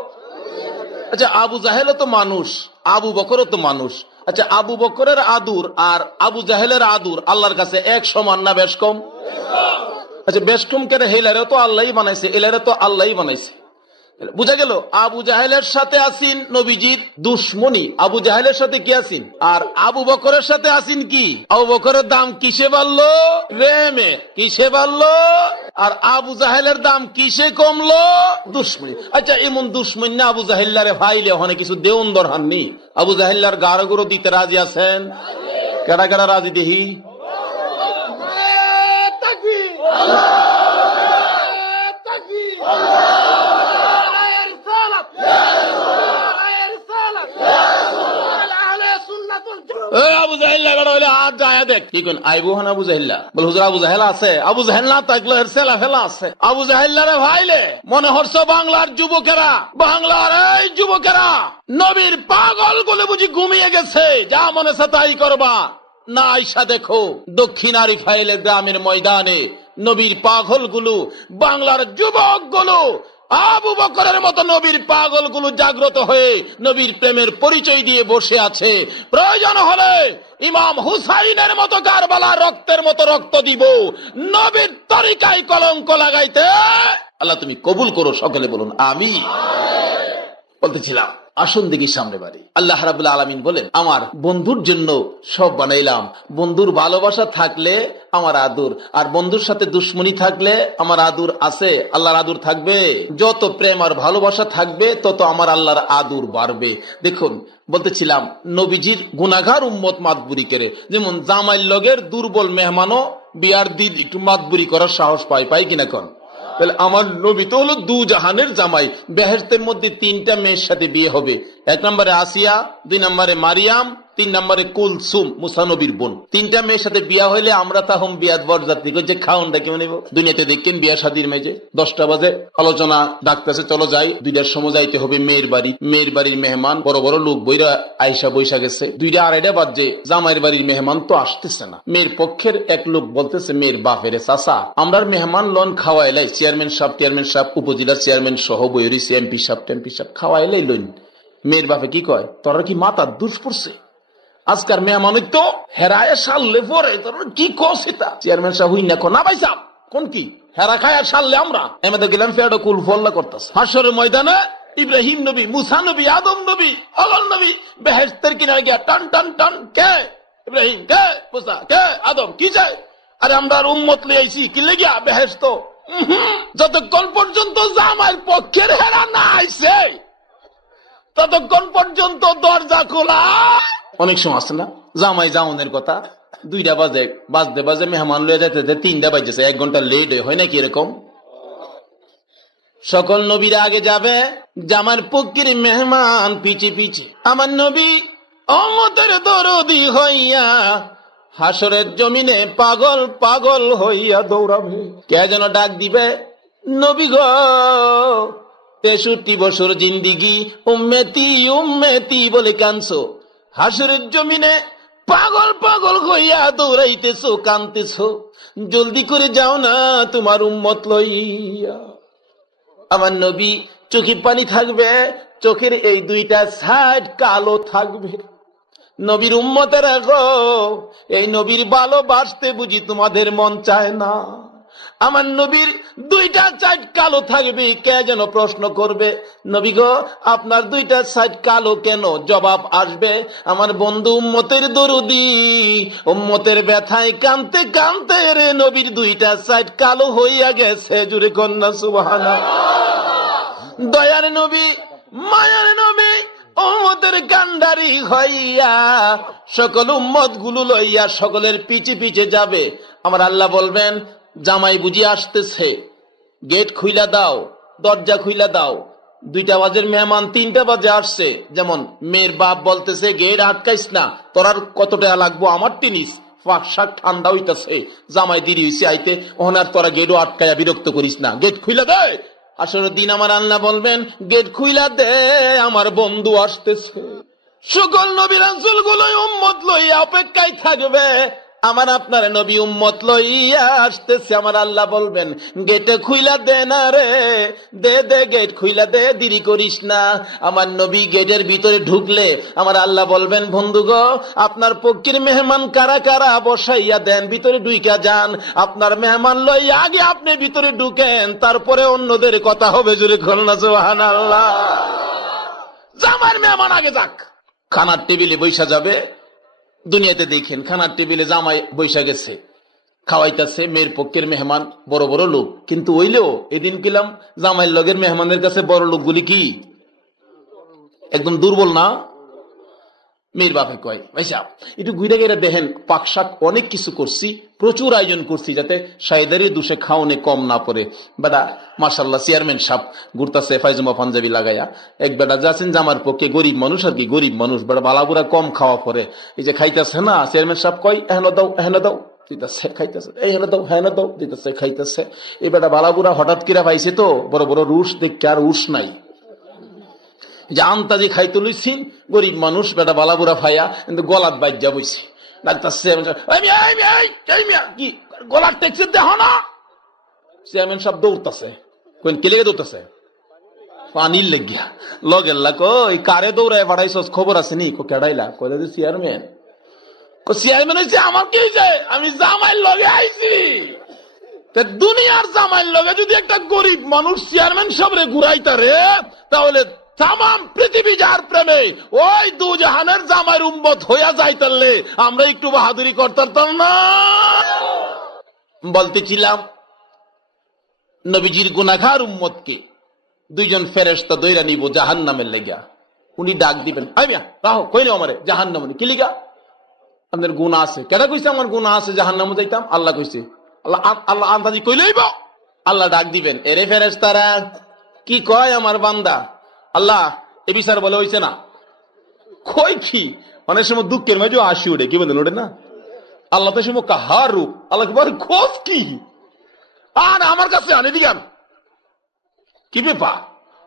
আচ্ছা, আবু জাহেলও তো মানুষ, আবু বকরও তো মানুষ। আচ্ছা, আবু বকরের আদুর আর আবু জাহেলের আদুর আল্লাহর কাছে এক সমান না বেশ কম? আচ্ছা, বেশ কম কেন? হেলারে তো আল্লাহই বানাইছে, এলারে তো আল্লাহই বানাইছে। বুঝা গেল? আবু জাহেলের সাথে আসিন নবীজির দুশ্মনী, আবু জাহেলের সাথে কি আসিন? আর আবু বকরের সাথে আসিন কি? আবু বকরের দাম কিসে বাড়লো? প্রেমে। কিসে বাড়লো? আর আবু জাহেলের দাম কিসে কমলো? দুশ্মনী। আচ্ছা, এমন দুশ্মন না আবু জাহেল্লারে ভাইলে ওখানে কিছু দেউন দরহাননি? আবু জাহেল্লার গাড়ো গুঁড়ো দিতে রাজি আছেন? কেডা কেডা রাজি দেখি? আবু জাহেল্লা হাত যায় দেখ কি কোন আইবু হন? আবু জাহেল্লা বল হুজুর আবু জাহেল আছে? আবু জাহেল না থাকলে সেলা ফেলা আছে। আবু জাহেল্লারে ভাইলে মনে হচ্ছে বাংলার যুবকেরা, বাংলার এই যুবকেরা নবীর পাগল বলে বুঝি ঘুমিয়ে গেছে, যা মনে আছে তাই করবা না। আইসা দেখো দক্ষিণারি ফাইলে গ্রামের ময়দানে নবীর পাগল গুলো, বাংলার যুবক গুলো আবু বকরের মতো নবীর পাগল গুলো জাগ্রত হয়ে নবীর প্রেমের পরিচয় দিয়ে বসে আছে। প্রয়োজন হলে ইমাম হুসাইনের মতো কারবালার রক্তের মতো রক্ত দিব, নবীর তরিকায় কলঙ্ক লাগাইতে আল্লাহ তুমি কবুল করো। সকলে বলুন আমিন। বলতেছিলাম আসুন দেখি সামনে বাড়ি। আল্লাহ রাব্বুল আলামিন বলেন, আমার বন্ধুর জন্য সব বানাইলাম। বন্ধুর ভালোবাসা থাকলে আমার আদর, আর বন্ধুর সাথে দুশ্মনী থাকলে আমার আদর আছে? আল্লাহর আদর থাকবে? যত প্রেম আর ভালোবাসা থাকবে তত আমার আল্লাহর আদর বাড়বে। দেখুন বলতেছিলাম নবীজির গুনাহগার উম্মত মাতবুরি করে, যেমন জামাইল লগের দুর্বল মেহমানও বিয়ার দিন একটু মাতবুরি করার সাহস পায়, পাই কিনা কোন? তাহলে আমার নবী তো হলো দু জাহানের জামাই। বেহেশতের মধ্যে তিনটা মেয়ের সাথে বিয়ে হবে। 1 নম্বরে আসিয়া, 2 নম্বরে মারিয়াম, 3 নম্বরে কুলসুম মুসা নবীর বোন। তিনটা মেয়ের সাথে বিয়া হইলে আমরা তাহম বিয়াত বরযাত্রী যে খাওন ডাকে নিব। দুনিয়াতে দেখেন বিয়া শাদীর মেজে 10টা বাজে আলোচনা ডাকতেছে, চলো যাই। 2টার সময় যাইতে হবে মেয়ের বাড়ি। মেয়ের বাড়ির মেহমান বড় বড় লোক বইরা আইসা বৈশা গেছে। 2টা 2:30 বাজে জামাইয়ের বাড়ির মেহমান তো আসতেছে না। মেয়ের পক্ষের এক লোক বলতেছে মেয়ের বাপেরে, চাচা আমরার মেহমান লন খাওয়াইলাই, চেয়ারম্যান সাহেব, উপজেলা চেয়ারম্যান সহ বইরি এমপি সাহেব খাওয়াইলাই লইন। মেয়ের বাপে কি কয়, তোরা কি মাথার দুষ পড়ছে? আজকার মেহমান তো হেরায় সারলে পরে তোর কি কসিতা? চেয়ারম্যান সাহেব হই না না ভাই সাহেব কোন কি হেরা খায় আর সারলে আমরা আমাদের গেলাম ফেরো কুল ফল্লা করতেছে। হাসরের ময়দানে ইব্রাহিম নবী, মুসা নবী, আদম নবী, হলল নবী বেহেশতের কিনারে গিয়া টান টান টান, কে ইব্রাহিম, কে মুসা, কে আদম, কি চাই? আরে আমরা উম্মত লিয়ে আইছি কি লেগিয়া বেহেশত। যতক্ষণ পর্যন্ত জামাইয়ের পক্ষের হেরা না আইছে ততক্ষণ পর্যন্ত দরজা খোলা। অনেক সময় আছে না জামাই জাউনের কথা, 2টা বাজে বাজতে বাজে মেহমান লয়ে যাইতে 3টা বাজেছে, 1 ঘন্টা লেট হয় নাকি? এরকম সকল নবীরা আগে যাবে, জামার পক্ষের মেহমান পিছে পিছে। আমার নবী উম্মতের দরদি হইয়া হাসরের জমিনে পাগল পাগল হইয়া দৌড়াবে। কে যেন ডাক দিবে, নবী গো 63 বছর জিন্দিগি উম্মতি উম্মতি বলে কানছো, হাসরের জমিনে পাগল পাগল হইয়া দৌড়াইতেছো, কানতেছো, জলদি করে যাও না তোমার উম্মত লইয়া। আমার নবী চোখে পানি থাকবে, চোখের এই দুইটা সাইড কালো থাকবে। নবীর উম্মতেরা গো, এই নবীর ভালোবাসতে বুঝি তোমাদের মন চায় না? আমার নবীর দুইটা সাইড কালো থাকবে, কে যেন প্রশ্ন করবে, নবী গো আপনার দুইটা সাইড কালো কেন? জবাব আসবে, আমার বন্ধু উম্মতের দরুদি, উম্মতের ব্যথায় কানতে কানতে রে নবীর দুইটা সাইড কালো হইয়া গেছে। জুড়ে কন্যা সুবহানাল্লাহ। দয়ার নবী, মায়ার নবী, উম্মতের কান্ডারি হইয়া সকল উম্মত গুলো লইয়া সকলের পিছে পিছে যাবে। আমার আল্লাহ বলবেন, জামাই বুঝি আসতেছে, গেট খুইলা দাও, দরজা খুইলা দাও। 2টা বাজের মেহমান 3টা বাজে আসছে। যেমন মেয়ের বাপ বলতেছে, গেট আটকাইস না, তোর আর কত টাকা লাগবো, আমার টিনিস ফাঁক ঠান্ডা হইতেছে, জামাই দেরি হইছে আইতে, ওনার তোরা গেটও আটকায়া বিরক্ত করিস না, গেট খুইলা দে। আসলে দিন আমার আল্লাহ বলবেন, গেট খুইলা দে, আমার বন্ধু আসতেছে। সকল নবী রাসূল গুলো উম্মত লইয়া অপেক্ষায় থাকবে, আমার আপনার নবী উম্মত লইয়া আসতেছে। আমার আল্লাহ বলবেন, গেটে খুইলা দে না রে, দে দে গেট খুইলা দে, দেরি করিস না। আমার নবী গেটের ভিতরে ঢুকলে আমার আল্লাহ বলবেন, বন্ধু গো আপনার পক্ষের মেহমান কারা কারা বসাইয়া দেন, ভিতরে ঢুইকা যান। আপনার মেহমান লইয়া আগে আপনি ভিতরে ঢুকেন, তারপরে অন্যদের কথা হবে। জোরে বলুন না সুবহানাল্লাহ। জামার মেহমান আগে যাক, খানার টেবিলে বৈশা যাবে। দুনিয়াতে দেখেন খানার টেবিলে জামাই বৈশা গেছে, খাওয়াইতেছে মেয়ের পক্ষের মেহমান, বড় বড় লোক। কিন্তু ওইলেও এদিন কিলাম জামাইয়ের লগের মেহমানের কাছে বড় লোকগুলি কি একদম দুর্বল না? মেয়ের বাপে কয়, ভাইসা একটু ঘুরে গেড়ে দেখেন, পাকশাক অনেক কিছু করছি, প্রচুর আয়োজন করছি, যাতে সাইদারি দুষে খাওয়ানে কম না পড়ে। বেটা মাশাআল্লাহ চেয়ারম্যান সাহেব ঘুরতাছে ফাইজুমা পাঞ্জাবি লাগাইয়া। এক বেটা যাচ্ছেন জামার পক্ষে, গরিব মানুষ আর কি, গরিব মানুষ, বেটা বালাবুরা কম খাওয়া পরে। এই যে খাইতেছে না, চেয়ারম্যান সাহেব কয়, এহেন দাও এহেন দাও, দিতেছে খাইতেছে, এহেন দাও হ্যাঁ দাও, দিতেছে খাইতেছে। এই বেটা বালাবুরা হঠাৎ কিরা পাইছে তো বড় বড় রুশ, দেখতে আর উস নাই, যে আন্তাজি খাইতে লইছিন, গরিব মানুষ বেটা বালাবুরা ফাইয়া কিন্তু গলাত বাজ্যা বইছে। কি গলার টেক্সে দেহ না? চেয়ারম্যান সব দৌড়তাছে, কেলে দৌড়তাছে, পানির লেগিয়া। লগেল্লা কই কারে দৌড়ায় বাড়াইছস, খবর আছে নি? কেডাইলা? কইলে যে চেয়ারম্যান। চেয়ারম্যান হয়েছে, আমার কি হয়েছে? আমি জামাইয়ের লগে আইছি। দুনিয়ার জামাইয়ের লগে যদি একটা গরিব মানুষ চেয়ারম্যান সাহেবরে ঘুরাইতারে, তাহলে তাম পৃথিবী যার প্রেমে ওই দু জাহানের জামাইয়ের উম্মত হইয়া যাইতারলে আমরা একটু বাহাদুরি করতাম না? বলতেছিলাম, নবীজির গুনাহগার উম্মতকে 2জন ফেরেশতা দইরা নিব জাহান্নামের লেগা। উনি ডাক দিবেন, আইমিয়া রাহো, কইলে আমারে জাহান্নামে কি লিগা? আপনার গুনাহ আছে। কেডা কইছে আমার গুনাহ আছে, জাহান্নামে যাইতাম? আল্লাহ কইছে। আল্লাহ আল্লাহ আন্দাজি কইলেইব। আল্লাহ ডাক দিবেন, এরে ফেরেশতারা কি কয় আমার বান্দা? আল্লাহ এ বিচার বলে হইছে না, কই কি অনেক সময় দুঃখের মাঝে আসি ওঠে, কি বলেন ওঠে না? আল্লাহ তো সময় কাহার রূপ, আল্লাহ বলে খোঁজ কি আর আমার কাছে আনে দিগান কি ব্যাপার?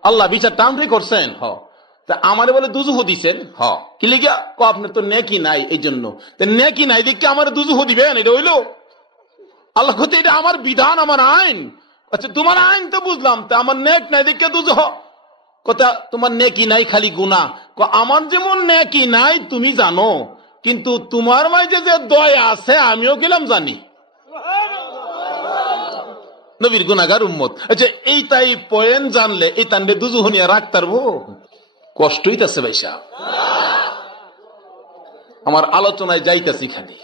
আল্লাহ বিচার টানতে করছেন। তা আমারে বলে দুজুহ দিছেন। কি লিগা? আপনার তো নেকি নাই, এই জন্য। নেকি নাই দেখে আমার দুজুহ দিবেন, এটা হইলো? আল্লাহ কত এটা আমার বিধান, আমার আইন। আচ্ছা তোমার আইন তো বুঝলাম, তা আমার নেক নাই দেখে দুজুহ। কথা তোমার নেকি নাই, খালি গুনাহ। আমার যেমন নেকি নাই তুমি জানো, কিন্তু তোমার মাঝে যে দয়া আছে আমিও গেলাম জানি। নবীর গুনাহগার উম্মত। আচ্ছা এই তাই পয়েন্ট জানলে এই তান্ডে দুজুহনিয়া রাখতে পারবো? কষ্ট হইতেছে ভাই সাহেব। আমার আলোচনায় যাইতেছি খালি,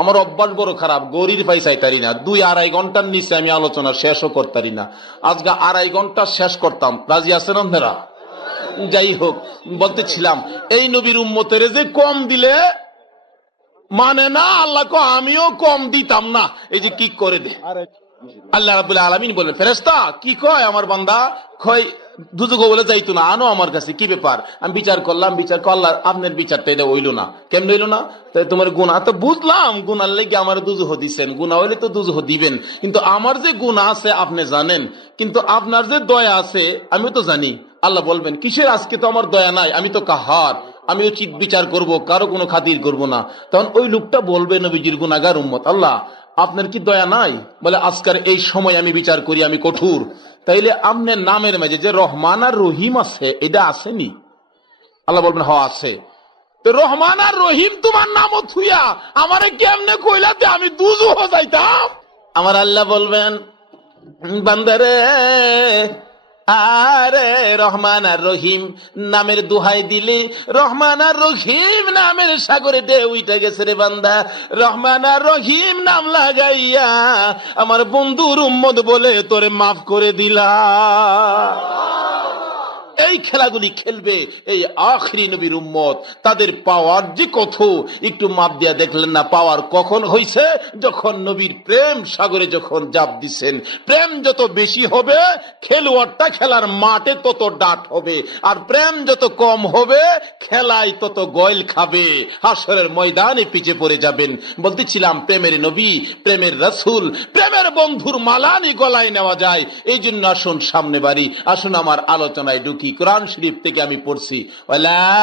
আমার অভ্যাস বড় খারাপ, গরির পয়সায় তারি না। 2-2.5 ঘন্টার নিচে আমি আলোচনা শেষও করতারি না। আজকে 2.5 ঘন্টা শেষ করতাম, রাজি আছেন আপনারা? যাই হোক, বলতেছিলাম এই নবীর উম্মতের যে কম দিলে মানে না, আল্লাহ আমিও কম দিতাম না। এই যে কি করে দে আল্লাহ রাব্বুল আলামিন বলেন, ফেরেশতা কি কয় আমার বান্দা? কয় দুজুগো বলে যাইতো না, আনো আমার কাছে, কি ব্যাপার? আমি বিচার করলাম, বিচার করলাম, আপনার বিচারটা এটা হইল না। কেমন হইল না? তাই তোমার গুনাহ তো বুঝলাম, গুনার লেগে আমার দুজুহ দিচ্ছেন, গুনাহ হইলে তো দুজুহ দিবেন, কিন্তু আমার যে গুনাহ আছে আপনি জানেন, কিন্তু আপনার যে দয়া আছে আমিও তো জানি। আল্লাহ বলবেন, কিসের আজকে তো আমার দয়া নাই, আমি তো কাহার। আমি উচিত বিচার করব, কারো কোনো খাতির করব না। তখন ওই লোকটা বলবে নবীজির গুনাহগার উম্মত, আল্লাহ আপনার কি দয়া নাই? বলে আজকের এই সময় আমি বিচার করি, আমি কঠোর। তাইলে আপনার নামের মাঝে যে রহমান আর রহিম আছে, এটা আসেনি? আল্লাহ বলবেন হ্যাঁ আছে। রহমান আর রহিম তোমার নামও থুইয়া আমারে কেমনে কইলাতে আমি দুজহ যাইতাম? আমার আল্লাহ বলবেন, বান্দারে আরে রহমান আর রহিম নামের দোহাই দিলে রহমান আর রহিম নামের সাগরে ঢেউ উঠে গেছে রে বান্দা। রহমান আর রহিম নাম লাগাইয়া আমার বন্ধুর উম্মত বলে তোরে মাফ করে দিলা। এই খেলাগুলি খেলবে এই আখরি নবীর উম্মত। তাদের পাওয়ার যে কত একটু মাপ দিয়া দেখলেন না? পাওয়ার কখন হইছে? যখন নবীর প্রেম সাগরে যখন জাপ দিছেন। প্রেম যত বেশি হবে খেলোয়াড়টা খেলার মাঠে তত ডাট হবে, আর প্রেম যত কম হবে খেলায় তত গয়ল খাবে, হাসরের ময়দানে পিছে পড়ে যাবেন। বলতেছিলাম প্রেমের নবী, প্রেমের রাসূল, প্রেমের বন্ধুর মালানি গলায় নেওয়া যায়। এই জন্য আসুন সামনে বাড়ি, আসুন আমার আলোচনায় ঢুকি। কোরআন শরীফ থেকে আমি পড়ছি, ওয়ালা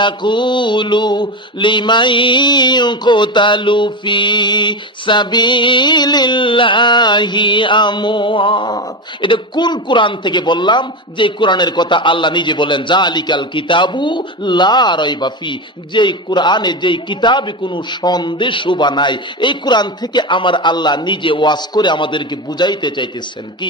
তাকুলু লিমান ইউকতালু ফি সাবিলিল্লাহি আমওয়াত। এটা কোন কোরআন থেকে বললাম? যে কোরআনের কথা আল্লাহ নিজে বলেন, জালিকাল কিতাবু লা রাইবা ফি। যে কোরআনে, যে কিতাবে কোনো সন্দেহ বা নাই, এই কোরআন থেকে আমার আল্লাহ নিজে ওয়াজ করে আমাদেরকে বুঝাইতে চাইতেছেন কি